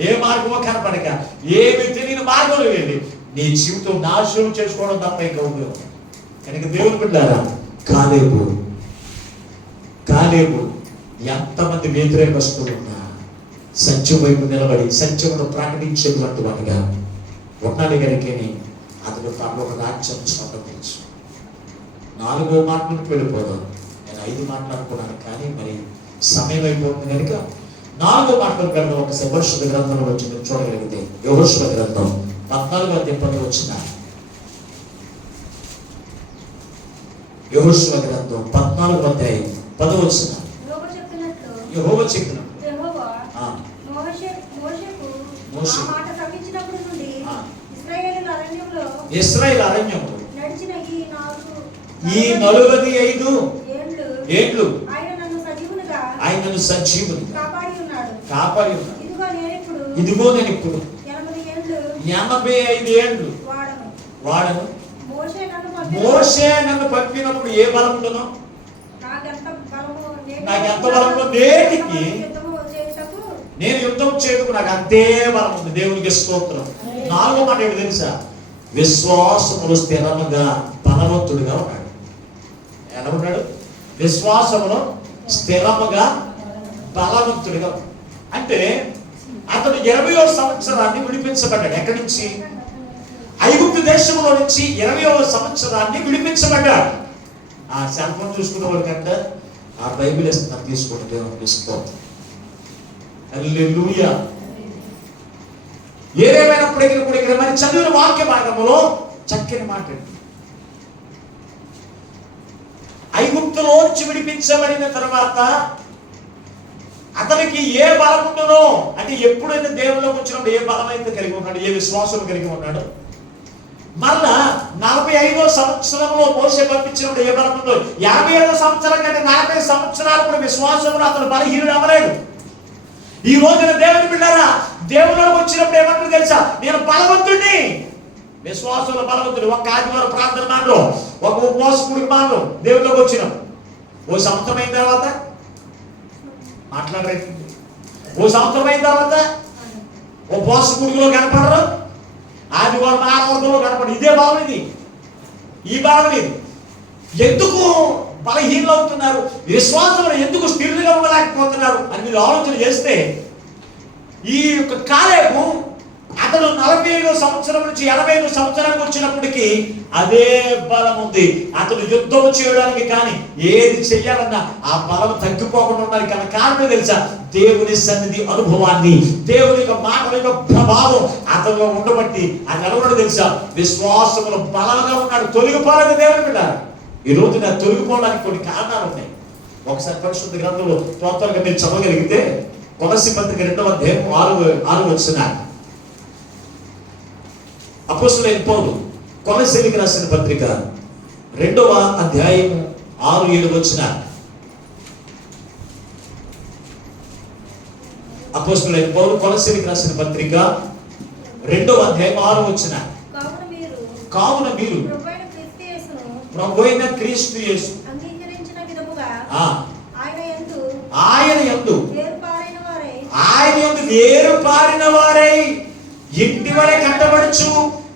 ఏ మార్గమో కనపడక ఏమి తెలియని మార్గంలో వెళ్ళి నీ జీవితం నాశనం చేసుకోవడం తప్ప ఇంకా ఉపయోగం. కనుక దేవుని బిడ్డలారా, కాలేబు ఎంతమంది వ్యతిరేకస్తులు ఉన్నా సత్యం వైపు నిలబడి సత్యమును ప్రకటించేటువంటి వాటిగా ఉన్నాడు. కనుక అతను తనలో ఒక రాజ్యం సంబంధించు. 4వ మాటలకు వెళ్ళిపోదాం. నేను 5 మాటలు అనుకున్నాను, కానీ మరి సమయం అయిపోతుంది కనుక 4వ మాటలకు వెళ్దాం. ఒక యెహోషువ గ్రంథంలో వచ్చి మీరు చూడగలిగితే యెహోషువ గ్రంథం 14వ అధ్యాయం వచ్చిన యెహోషువ గ్రంథం 14వ అధ్యాయం 10వ వచనం. యెహోవా చెప్పినట్లు ఇశ్రాయేలు అరణ్యంలో ఈ 45 ఏండ్లు ఆయన నన్ను సజీవునిగా కాపాడి ఉన్నాడు. ఇదిగో నేను ఇప్పుడు 85 ఏండ్లు వాడను. మోషే నన్ను పంపినప్పుడు ఏ బలం ఉండను? నాకు ఎంత బలం ఉందో నేటికి నేను యుద్ధం చేయటకు నాకు అంతే బలం ఉంది. దేవునికి స్తోత్రం. 4వ మాట ఏంటి తెలుసా? విశ్వాసములో స్థిరముగా బలవంతుడిగా ఉన్నాడు. ఎలా ఉన్నాడు? విశ్వాసములో స్థిరముగా బలవంతుడిగా. అంటే అతడు 20వ సంవత్సరాన్ని విడిపించబడ్డాడు. ఎక్కడి నుంచి? ఐగుప్తు దేశంలో నుంచి 20వ సంవత్సరాన్ని విడిపించబడ్డాడు. ఆ సెల్ ఫోన్ చూసుకునేవాడు కంటే ఆ బైబిల్ ఇస్తున్నారు, తీసుకోండి. దేవునికి స్తోత్రం. హల్లెలూయా. ఏదేమైనప్పటికీ కూడా ఇక్కడ మరి చదివిన వాక్య భాగంలో చక్కని మాట ఐగుప్తులోంచి విడిపించబడిన తర్వాత అతనికి ఏ బలం ఉండునో, అంటే ఎప్పుడైతే దేవుళ్ళకి వచ్చినప్పుడు ఏ బలం అయితే కలిగి ఉన్నాడు, ఏ విశ్వాసం కలిగి ఉన్నాడు, మరలా 45వ సంవత్సరంలో మోషే పంపించినప్పుడు ఏ బలం ఉందో, 57వ సంవత్సరం కంటే 40 సంవత్సరాలు కూడా విశ్వాసంలో అతను బలహీనుడు అవ్వలేదు. ఈ రోజున దేవుని బిడ్డారా, దేవుళ్ళకి వచ్చినప్పుడు ఏమంటారు తెలుసా? నేను బలవంతుడిని, విశ్వాసంలో బలవంతుడు. ఒక ఆదివారం ప్రార్థన మాటలు, ఒక ఉపవాసకుడికి మాటలు దేవుళ్ళకి వచ్చినాం. ఓ సంవత్సరం అయిన తర్వాత మాట్లాడలేదు. ఓ సంవత్సరం అయిన తర్వాత ఉపవాసకుడిలో కనపడరు, ఆదివారం ఆరాధనలో కనపడరు. ఇదే బలం, ఇది ఈ బలం ఇది. ఎందుకు బలహీనలు అవుతున్నారు? విశ్వాసంలో ఎందుకు స్థిరంగా ఉండలేకపోతున్నారు అని మీరు ఆలోచన చేస్తే, ఈ యొక్క కాలేబు అతను 45వ సంవత్సరం నుంచి 80వ సంవత్సరానికి వచ్చినప్పటికీ అదే బలం ఉంది. అతను యుద్ధం చేయడానికి కానీ ఏది చెయ్యాలన్నా ఆ బలం తగ్గిపోకుండా ఉండాలి. కానీ కారణం తెలుసా? దేవుని సన్నిధి అనుభవాన్ని, దేవుని యొక్క మాటల యొక్క ప్రభావం అతనిలో ఉండబట్టి అది ఎవరు తెలుసా? విశ్వాసంలో బలంగా ఉన్నాడు. తొలగిపోలేదు దేవుని బిడ్డ. ఈ రోజు నా తొలగిపోవడానికి కొన్ని కారణాలు ఉన్నాయి. ఒకసారి పరిశుద్ధ గ్రంథంలో త్వరగా మీరు చదవగలిగితే కొలస్సీ పత్రిక 2వ అధ్యాయం 6 వచనం. అపోస్తలుడైన పౌలు కొలస్సీలకు రాసిన పత్రిక 2వ అధ్యాయం 6-7 వచనం. అపోస్తలుడైన పౌలు కొలస్సీలకు రాసిన పత్రిక 2వ అధ్యాయం 6 వచనం. కావున మీరు ప్రభువైన క్రీస్తు యేసు అంగీకరించిన విధముగా ఆయన యందు వేరు పారిన వారై ఇంటి వలె కట్టబడుచు,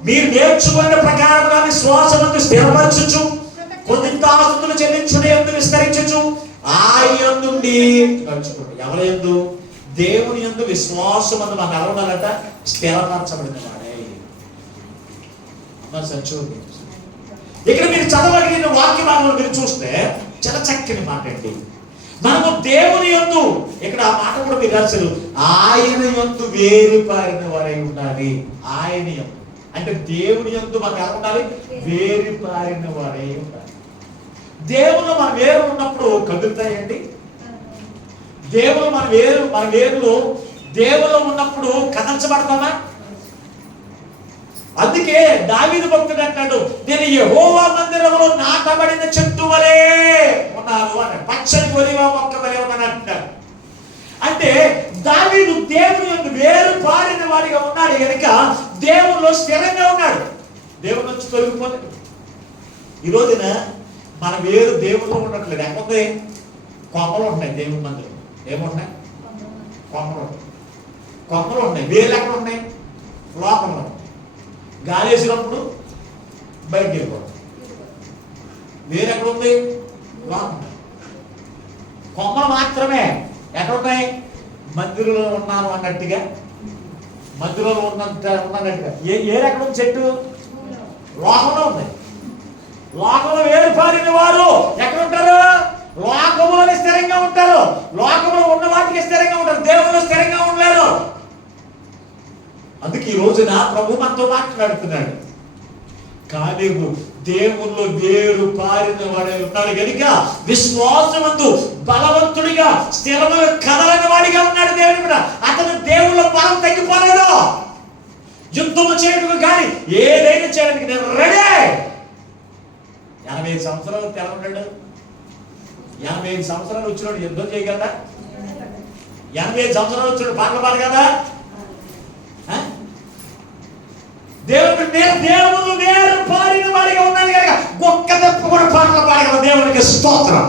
మీరు నేర్చుకున్న ప్రకారముగా విశ్వాసమును స్థిరపరచుచు, కొంత ఆస్తులు చెల్లించుట యందు విస్తరించుచు, ఆయన నుండి నడుచుకోండి. ఎవరి యందు? దేవుని యందు విశ్వాసమును మనం ఎలా ఉండాలట? స్థిరపరచబడిన వాడే. అమ్మ సత్యం. ఇక్కడ మీరు చదవగలిగిన వాక్యభాగంలో మీరు చూస్తే చాలా చక్కని మాట అండి. మనము దేవుని యందు, ఇక్కడ ఆ మాట కూడా మీరు రాశారు, ఆయన యందు వేరు పారిన వారై ఉండాలి. ఆయన యందు అంటే దేవుని యందు మనం ఎలా ఉండాలి? వేరు పారిన వారై ఉండాలి. దేవుళ్ళు మన వేరు ఉన్నప్పుడు కదులుతాయండి. దేవుళ్ళు మన వేరులు దేవుళ్ళు ఉన్నప్పుడు కదల్చబడతామా? అందుకే దావీదు భక్తుడు అంటాడు, నేను యెహోవా మందిరంలో నాటబడిన చెట్టు వలె ఉన్నాను అన్నాడు. పచ్చని ఒలివ మొక్క వలె ఉన్నాను అంటాడు. అంటే దావీదు దేవుని యొక్క వేరు పారిన వాడిగా ఉన్నాడు కనుక దేవునిలో స్థిరంగా ఉన్నాడు. దేవుని నుంచి తొలగిపోతాడు. ఈ రోజున మన వేరు దేవునిలో ఉండట్లేదు. ఎక్కడుంది? కొమ్మలు ఉంటాయి దేవుని మందిరం. ఏముంటాయి? కొమ్మలు ఉన్నాయి. వేలు ఎక్కడ ఉన్నాయి? లోపంలో. గాలి వేసినప్పుడు బయటికి వెళ్ళిపోతుంది. వేరు ఎక్కడ ఉంది? లోపం. కొమ్మలు మాత్రమే ఎక్కడున్నాయి? మందిరంలో ఉన్నాను అన్నట్టుగా, మందిరంలో ఉన్నట్టుగా. ఏరు ఎక్కడ ఉంది? చెట్టు లోకంలో ఉంది. లోకంలో వేరు పారిన వారు ఎక్కడ ఉంటారు? లోకంలోనే స్థిరంగా ఉంటారు. లోకంలో ఉన్న వాటికి స్థిరంగా ఉంటారు, దేవుళ్ళు స్థిరంగా ఉండలేరు. అందుకే ఈ రోజున ప్రభు మనతో మాట్లాడుతున్నాడు. కాలేబు దేవుల్లో వేరు పారిన వాడే ఉన్నాడు కనుక విశ్వాసమందు బలవంతుడిగా స్థిరమైన కదలని వాడిగా ఉన్నాడు దేవుని బిడ్డ. అతను దేవుళ్ళ బలం తగ్గిపోలేదు. యుద్ధము చేయడానికి కానీ ఏదైనా చేయడానికి నేను రెడీ. 85 సంవత్సరాలు తెలవడాడు. 85 సంవత్సరాలు వచ్చినాడు యుద్ధం చేయగలరా? 85 సంవత్సరాలు వచ్చినాడు పాటలు పాడగలరా? దేవుడు వేరు పారిన వాడిగా ఉన్నాడు కనుక ఒక్క దెబ్బ కూడా పాటలు పాడగల. దేవునికి స్తోత్రం.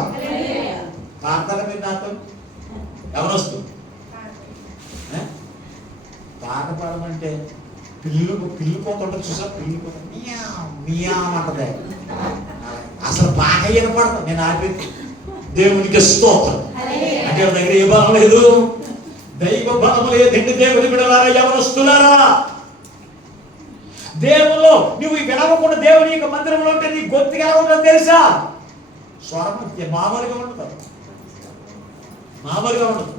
పాడతారా మీరు నాతో? ఎవరు వస్తుంది? పాట పాడమంటే పిల్లి పోతుంటే చూసా, పిల్లి పోతా మియా అంటదే. అసలు బాగా వినపడతాం. నేను ఆపి దేవునికి స్తోత్రం అంటే దగ్గర ఏ బలం లేదు, దైవ బలం లేదండి. దేవుని బిడ్డలారా, యవనస్తులారా, దేవుల్లో నువ్వు వినవకుండా దేవుని యొక్క మందిరంలో ఉంటే నీ గొంతుగా ఎలా ఉండదు తెలుసా? స్వరం మామూలుగా ఉండదు, మామూలుగా ఉండదు.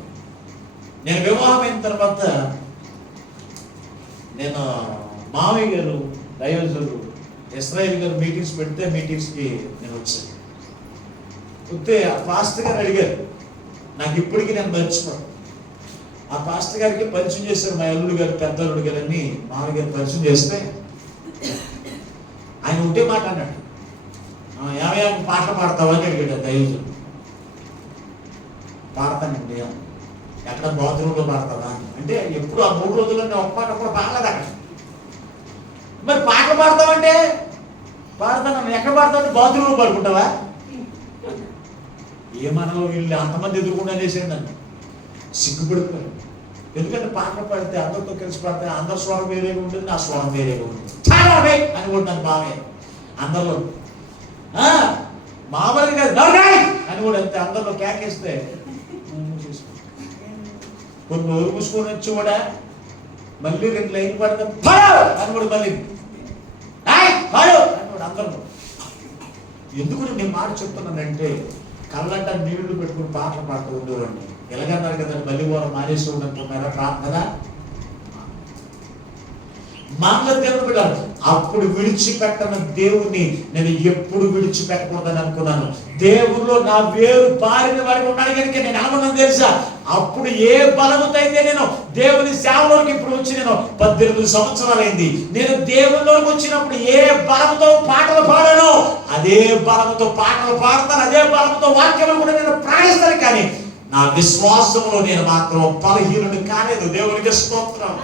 నేను వివాహం అయిన తర్వాత నేను మామయ్య గారు దైవజనులు ఇస్రాయేల్ గారు మీటింగ్స్ పెడితే మీటింగ్స్కి నేను వచ్చాను. వస్తే ఆ పాస్టర్ గారు అడిగారు, నాకు ఇప్పటికీ నేను మర్చిపోను. ఆ పాస్టర్ గారికి పరిచయం చేశారు మా అల్లుడు గారు, పెద్ద అల్లుడు గారని మామయ్య గారు పరిచయం చేస్తే ఆయన ఒకటే మాట అన్నాడు, 50 పాటలు పాడతావా అని అడిగాడు దైవజుడు. పాడతానండి. ఎక్కడ బాత్రూంలో పాడతావా అంటే ఎప్పుడు ఆ 3 రోజుల్లో నేను ఒక పాట కూడా పాడలేదు అక్కడ. మరి పాటలు పాడతావంటే పాడతాను. ఎక్కడ పాడతావు? బాత్రూంలో పాడుకుంటావా? ఏమనలో వీళ్ళు అంతమంది ఎదుర్కొండా చేసేది నన్ను. సిగ్గుపడిపోయారు. ఎందుకంటే పాటలు పాడితే అందరితో కలిసి పాడితే అందరి స్వరం వేరేగా ఉంటుంది, నా స్వరం వేరేగా ఉంటుంది. చాలా అని కూడా నన్ను బాగా అందరిలో మామూలుగా అని కూడా అంతే అందరిలో కేకేస్తే కొన్ని ఊరు మూసుకొని వచ్చి కూడా మళ్ళీ 2 లైన్లు పడితే అని కూడా మళ్ళీ అని కూడా అందరూ. ఎందుకు నేను మాట చెప్తున్నానంటే కళ్ళంట నీళ్లు పెట్టుకుని పాటలు పాడుతూ ఉండేవాడిని. ఎలాగన్నారు కదా, మళ్ళీ వారు మానేసి ఉంటున్నారా ప్రార్థన మామూలు దేవుడు పెట్టారు. అప్పుడు విడిచిపెట్టను దేవుణ్ణి నేను ఎప్పుడు విడిచిపెట్టకూడదని అనుకున్నాను. దేవుల్లో నా వేరు పారిన వారికి ఉన్నాడు కనుక నేను అనుకున్నాను తెలుసా. అప్పుడు ఏ బలముతో అయితే నేను దేవుని సేవలోకి ఇప్పుడు వచ్చి నేను 18 సంవత్సరాలైంది. నేను దేవుల్లోకి వచ్చినప్పుడు ఏ బలముతో పాటలు పాడాను అదే బలముతో పాటలు పాడతాను, అదే బలముతో వాక్యములు కూడా నేను ప్రకటిస్తాను. కానీ నా విశ్వాసంలో నేను మాత్రం బలహీనుడు కాలేదు. దేవునికి స్తోత్రం.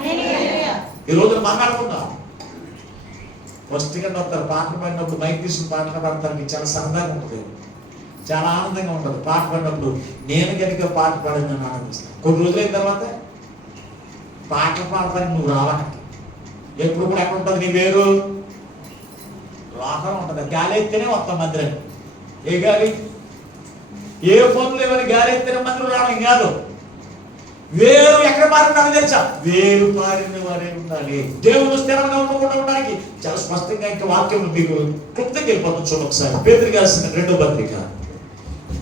ఈ రోజున మాట్లాడుకుందాం. ఫస్ట్ గా వస్తారు పాటలు పాడినప్పుడు మైక్ తీసుకుని పాటలు పాడతానికి చాలా సరదాగా ఉంటుంది, చాలా ఆనందంగా ఉంటుంది. పాట పాడినప్పుడు నేను కనుక పాట పాడని నేను ఆనందిస్తాను. కొన్ని రోజులైన తర్వాత పాటలు పాడతానికి నువ్వు రావాలి. ఎప్పుడు కూడా ఎక్కడ ఉంటుంది నీ వేరు? లోకం ఉంటుంది. గాలి ఎత్తేనే వస్తాం మందిరానికి. ఏ గాలి? ఏ పనులు ఏమైనా గాలి ఎత్తేనే మందిరం రావడం కాదు. వేరు ఎక్కడ పారినారో తెలుసా? వేరు పారిన వారే ఉండాలి. దేవుడు స్థిరంగా ఉండకుండా ఉండడానికి చాలా స్పష్టంగా ఇంకా వాక్యం మీకు క్లుప్తంగా వెళ్ళిపోతాం. చూడండి ఒకసారి. పేతురు రాసిన 2వ పత్రిక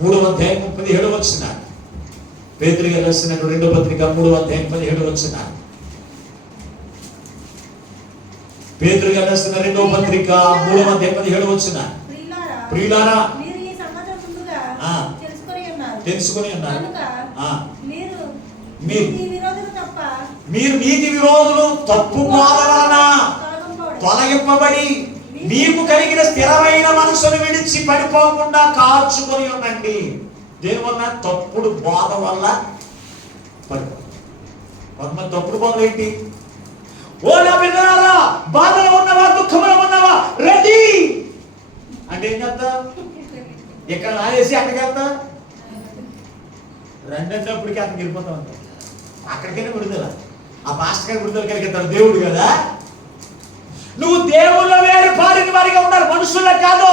3వ అధ్యాయం 17వ వచనం. పేతురు రాసిన 2వ పత్రిక 3వ అధ్యాయం 17వ వచనం. పేతురు రాసిన 2వ పత్రిక 3వ అధ్యాయం 17వ వచనం. ప్రియులారా తెలుసుకొని ఉన్నారు మీరు నీతి విరోధులు తప్పు వలన తొలగింపబడి మీకు కలిగిన స్థిరమైన మనసును విడిచి పడిపోకుండా కాచుకొని ఉండండి. దేని వల్ల? తప్పుడు బోధ వల్ల పడిపో. కొంతమంది తప్పుడు బోధ ఏంటి? ఓ నా బిడ్డలారా, బాధలో ఉన్నవా, దుఃఖంలో ఉన్నవా, రెడీ అంటే ఏం చేస్తా? ఇక్కడ ఆలేసి అక్కడికి వెళ్తా. రెండేటప్పటికి అక్కడికి వెళ్ళిపోతా ఉంటాం. అక్కడికైనా విడుదల. ఆ పాస్టర్ గారు విడుదల కలిగిస్తాడు దేవుడు కదా. నువ్వు దేవుళ్ళ వేరు పారిన వారిగా ఉండాలి, మనుషుల్లో కాదు.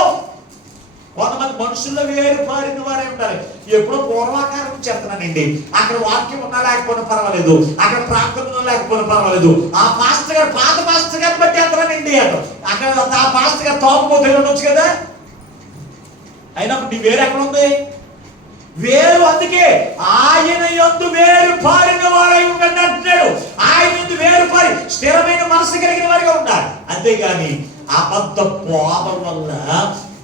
కొంతమంది మనుషుల్లో వేరు పారిన వారే ఉండాలి. ఎప్పుడో పూర్వాకారం చెప్తున్నానండి. అక్కడ వాక్యం ఉన్నా లేకపోయినా పర్వాలేదు, అక్కడ ప్రార్థన లేకపోయినా పర్వాలేదు. ఆ పాస్టర్ గారు పాత పాస్టర్ గారిని బట్టి వెళ్తున్నానండి. అక్కడ ఆ పాస్టర్ గారు తోకపోతే ఉండొచ్చు కదా. అయినప్పుడు నీ వేరు ఎక్కడ ఉంది? వేరు. అందుకే ఆయన యందు వేరు పారిన వారై ఉండండి అంటున్నాడు. ఆయన యందు వేరు పారి స్థిరమైన మనసు కలిగిన వారిగా ఉండాలి. అంతేగాని అబద్ధ బోధ వల్ల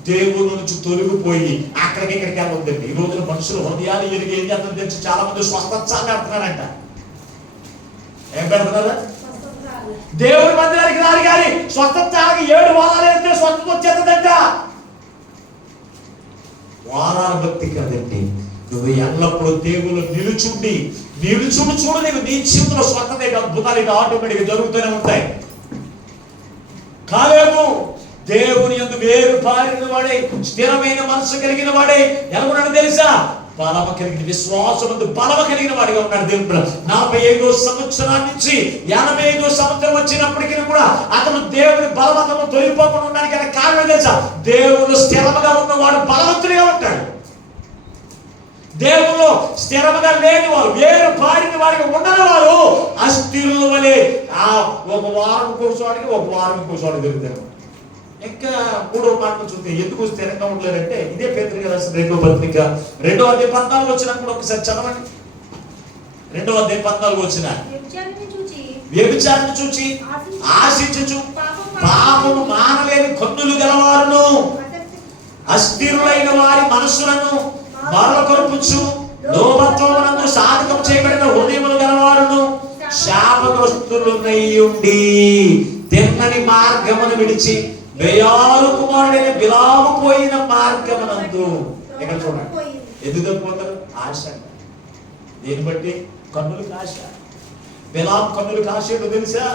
దేవుని నుంచి తొలగిపోయి అక్కడికి ఇక్కడికి వెళ్ళొద్దండి. ఈ రోజున మనుషులు హృదయాలు ఎరిగి ఏం చేస్తారో తెలిసి చాలా మంది స్వస్థత పెడుతున్నారంట. ఏం పెడుతున్నారు? దేవుడి మందిరానికి రారు కానీ స్వస్థత 7 వారాలు వెళ్తే స్వస్థత వచ్చేస్తుందంట. వారాల భక్తి కాదండి. నువ్వు ఎల్లప్పుడూ దేవుళ్ళు నిలుచుండి చూడు. నీకు నీ జీవితంలో స్వస్థత అద్భుతాలు ఆటోమేటిక్గా జరుగుతూనే ఉంటాయి. కాలేము దేవుని యందు వేరు పారిన వాడే, స్థిరమైన మనసు కలిగిన వాడే. ఎలా ఉన్నాడు తెలుసా? బలమ కలిగిన విశ్వాసమందు బలమ కలిగిన వాడిగా ఉన్నాడు. దేవుడు 45వ సంవత్సరం నుంచి 85వ సంవత్సరం వచ్చినప్పటికీ కూడా అతను దేవుని బలవంతంలో తొలిపోకుండా ఉండడానికి కారణం తెలుసా? దేవుడు స్థిరముగా ఉన్నవాడు బలవంతుడిగా ఉంటాడు. దేవుడు స్థిరముగా లేని వారు, వేరు పారిన వారికి ఉండని వారు అస్థిరుల వలె ఒక వారం కూర్చోడానికి ఒక వారం కూర్చోడానికి తిరుగుతారు. ఇంకా 3వ మాట చూస్తే ఎందుకు స్థిరంగా ఉండలేరంటే ఇదే పేతురు రాసిన 2వ పత్రిక 2వ అధ్యాయం 14 వచ్చినప్పుడు ఒకసారి చదవండి. 2వ అధ్యాయం 14 వచ్చిన వ్యభిచారణ చూచి ఆశించుచు పాపము మానలేని కన్నులు గలవారును అస్థిరులైన వారి మనస్సులను మరలకొల్పుచు లోభత్వమునందు సాధకం చేయబడిన హృదయములు గలవారును శాపగ్రస్తులునయ్యుండి తిన్నని మార్గమును విడిచి బెయారు కుమారుడైన బిలాము పోయిన మార్గమునందు. ఇక్కడ చూడండి, ఎందుకు పోతారు? ఆశ. దేని బట్టి? కన్నులకు ఆశ. బిలాము కన్నులకు ఆశ ఏంటో తెలుసా?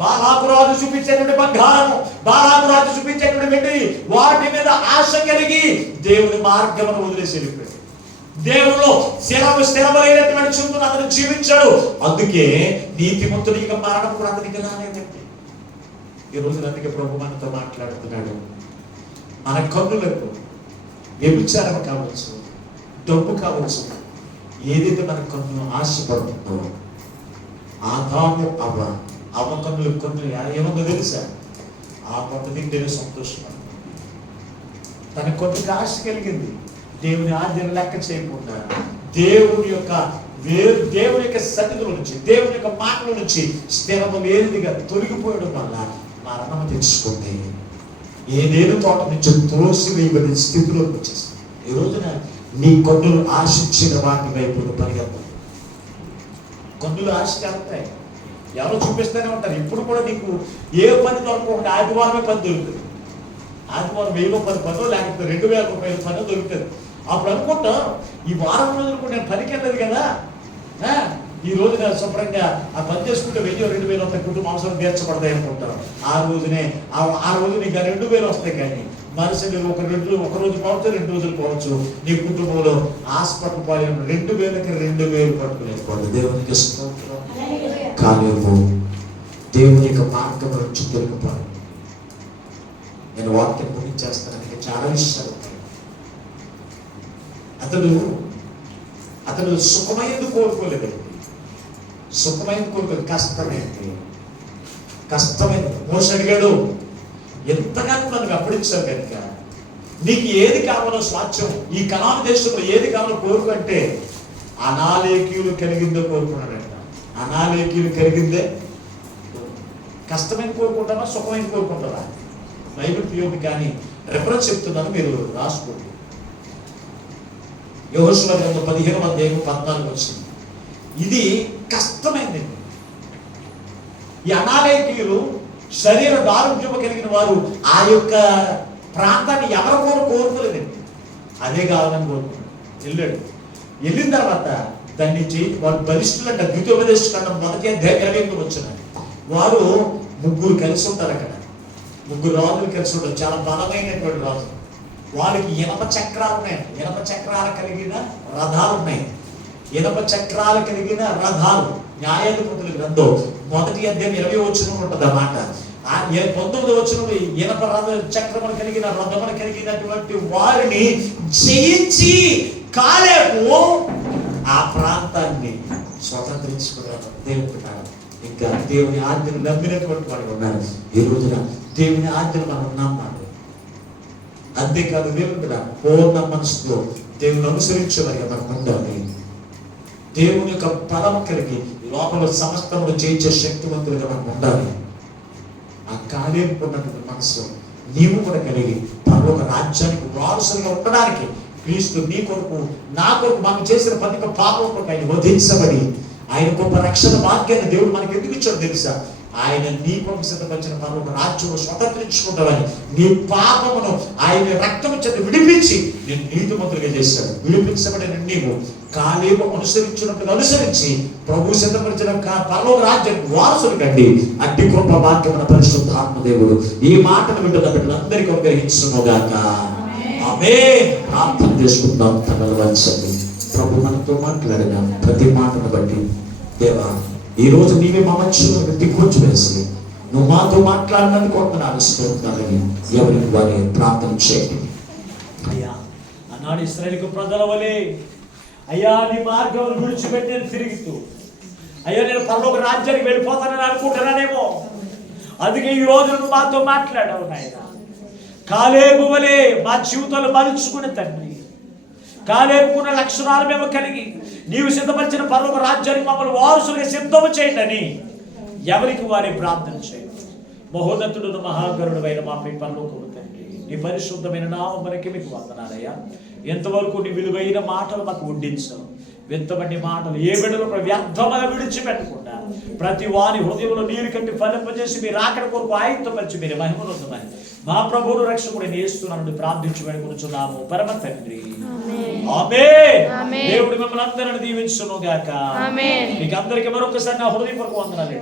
బాలాకు రాజు చూపించేటువంటి బంగారము, బాలాకు రాజు చూపించేటువంటి వెండి, వాటి మీద ఆశ కలిగి దేవుని మార్గమును వదిలేసి వెళ్ళిపోయాడు. దేవుల్లో స్థిరమైనటువంటి చూపును అతను జీవించాడు. అందుకే నీతిమంతుడు ఇక మరణం కూడా అతనికి రాలేదండి. ఈ రోజు అందుకే ప్రభు మనతో మాట్లాడుతున్నాడు. మన కన్నులకు వ్యభిచారం కావచ్చు, డబ్బు కావచ్చు, ఏదైతే మన కన్ను ఆశపడుతుందో, ఆదాము అవ్వ కన్నులు ఏమన్నా తెలుసా? ఆ కొంత తింటేనే సంతోషపడుతుంది. తన కొద్దిగా ఆశ కలిగింది, దేవుని ఆజ్ఞను లెక్క చేయకుండా దేవుని యొక్క సన్నిధిలో నుంచి, దేవుని యొక్క మాటల నుంచి స్థిరము వేరుగా తొలగిపోయడం వల్ల మరణం తెచ్చుకుంది. ఏదేను తోట నుంచి త్రోసివేయబడిన స్థితిలోకి వచ్చేస్తుంది. ఈ రోజున నీ కన్నులు ఆశించిన వాటి వైపు పరిగెత్తాలి. కన్నులు ఆశ కలుగుతాయి, ఎవరో చూపిస్తూనే ఉంటారు. ఇప్పుడు కూడా నీకు ఏ పని దొరకకుండా ఆదివారమే పని దొరుకుతుంది. ఆదివారం 1000 పనో లేకపోతే 2000 రూపాయల పనో దొరుకుతుంది. అప్పుడు అనుకుంటా, ఈ వారం రోజులు కూడా నేను పనికి వెళ్ళదు కదా, ఈ రోజు నేను శుభ్రంగా ఆ పని చేసుకుంటే 1000-2000 వస్తాయి, కుటుంబ అవసరం తీర్చబడతాయి అనుకుంటాను. ఆ రోజు నీకు 2000 వస్తాయి. కానీ మరుసటి ఒక రోజు పోవచ్చు, 2 రోజులు పోవచ్చు. నీ కుటుంబంలో హాస్పిటల్ పోయి 2000కి 2000 పట్టుకునేసుకోండి. దేవునికి స్తోత్రం. కాలేవు దేవుని యొక్క మార్గం నుంచి తొలగిపోయి. నేను వాక్యం ముగించేస్తానికి చాలా విషయాలు ఉంటాయి. అతడు సుఖమైంది కోరుకోలేదండి. సుఖమైంది కోరుకోలేదు, కష్టమైంది. మోస అడిగాడు, ఎంతగానో నన్ను వెంబడించావు కనుక నీకు ఏది కావాలో స్వాచ్ఛం, ఈ కనాను దేశంలో ఏది కావాలో కోరుకుంటే అనాలేకీయులు కలిగిందో కోరుకున్నాడంట. అనాలేకీయులు కలిగిందే. కష్టమైన కోరుకుంటావా, సుఖమైన కోరుకుంటావా? బైబిల్ పియోది కానీ రెఫరెన్స్ చెప్తున్నాను, మీరు రాసుకోండి. యెహోషువ గ్రంథం 15:14 వచ్చింది. ఇది కష్టమైందండి. ఈ అనాలేకీయులు శరీర దారుణ్యము కలిగిన వారు ఆ యొక్క ప్రాంతాన్ని ఎవరు కోరుకోలేదండి. అదే కావాలని కోరుకున్నాడు. వెళ్ళిన తర్వాత దాన్ని వాళ్ళు బలిష్ఠులంట. ద్వితీయోపదేశకాండం 1:28 వచ్చినారు. వారు 3 కలిసి ఉంటారు అక్కడ. 3 రాజులు కలిసి ఉంటారు, చాలా బలమైనటువంటి రాజులు. వాళ్ళకి ఇనప చక్రాలు ఉన్నాయి, ఇనప చక్రాలు కలిగిన రథాలు ఉన్నాయి. ఇనప చక్రాలు కలిగిన రథాలు. న్యాయాధిపతుల గ్రంథం 1:20 ఉంటుంది అన్నమాట. 19 ఇనప రథ చక్రములు కలిగిన రథములు కలిగినటువంటి వారిని జయించి కాలేబు ఆ ప్రాంతాన్ని స్వతంత్రించుకున్నారు. దేవుడు ఇంకా దేవుని ఆజ్ఞను నమ్మినటువంటి వాడు ఉన్నారు. ఈ రోజున దేవుని ఆజ్ఞను మనం నమ్మాలి. అంతేకాదు, దేవుడు పూర్ణ మనసుతో దేవుని అనుసరించేవారిగా మనం ఉండాలి. దేవుని యొక్క బలం కలిగి లోపల సమస్తమును జయించే శక్తివంతులుగా మనం ఉండాలి. ఆ కాలేపుకున్నటువంటి మనసు నీవు కూడా కలిగి పరలోక రాజ్యానికి వారసులుగా ఉండడానికి క్రీస్తు నీ కొరకు నా కొరకు మనం చేసిన ప్రతి పాపం కొరకు ఆయన వధించబడి ఆయన గొప్ప రక్షణ వాక్యాన్ని దేవుడు మనకి ఎందుకు ఇచ్చాడు తెలుసా? ఆయన నీ కొరకు సిద్ధపరిచిన పరలోక రాజ్యము స్వతంత్రించుకుంటావని. నీ పాపమును ఆయన రక్తము చేత విడిపించి నేను నీతిమంతులుగా చేశాడు. విడిపించబడిన నీవు కాలేబు అనుసరించినట్టుగా అనుసరించి ప్రభు సిద్ధపరిచిన పరలోక రాజ్యానికి వారసులు కండి. అట్టి గొప్ప వాక్యమున పరిశుద్ధ ఆత్మదేవుడు ఈ మాటను వింటున్న బిడ్డలందరికీ అనుగ్రహించునుగాక. ఆమేన్. ప్రార్థన చేసుకుందాం. తనలు వంచండి. ప్రభు మనతో మాట్లాడిన ప్రతి మాటను బట్టి దేవా, ఈ రోజు నీవే మా మధ్యలో దిక్కువచ్చి వేసి నువ్వు మాతో మాట్లాడినందుకు వందనాలు స్తోత్రాలని ఎవరికి వారి ప్రార్థన చేయండి. అయ్యా, అన్నాడు ఇశ్రాయేలు ప్రజల వలె అయ్యా నీ మార్గం విడిచిపెట్టి నేను తిరుగుతూ అయ్యా నేను పరలోక రాజ్యానికి వెళ్ళిపోతానని అనుకుంటున్నానేమో. అందుకే ఈ రోజు నువ్వు మాతో మాట్లాడావు నాయన. కాలేబు వలె మా జీవితాలు మలుచుకునే తండ్రి, కాలేబుకున్న లక్షణాలు మేము కలిగి నీవు సిద్ధపరిచిన పరలోక రాజ్యానికి మమ్మల్ని వారసులుగా సిద్ధము చేయండి ఎవరికి వారి ప్రార్థన చేయండి. మహోన్నతుడు మహాగరుడు అయిన మా పరలోకము తండ్రి, నీ పరిశుద్ధమైన నామమునకి మీకు వందనాలయ్యా. ఎంతవరకు నీ విలువైన మాటలు మాకు ఉండించావు. వింతబడి మాటలు ఏ బిడ్డలు వ్యర్థంగా విడిచిపెట్టకుండా ప్రతి వారి హృదయంలో నీరు కట్టి ఫలింపజేసి మీరు ఆకలి కొరకు ఆయుధపరిచి మీరు మహిమనొందమని మా ప్రభువును రక్షకుడు నేస్తున్నాను ప్రార్థించమని కూర్చున్నాము పరమ తండ్రి. ఆమేన్. దేవుడు మిమ్మల్ని అందరిని దీవించును గాక. మీకు అందరికీ మరొకసారి నా హృదయపూర్వక వందనాలు.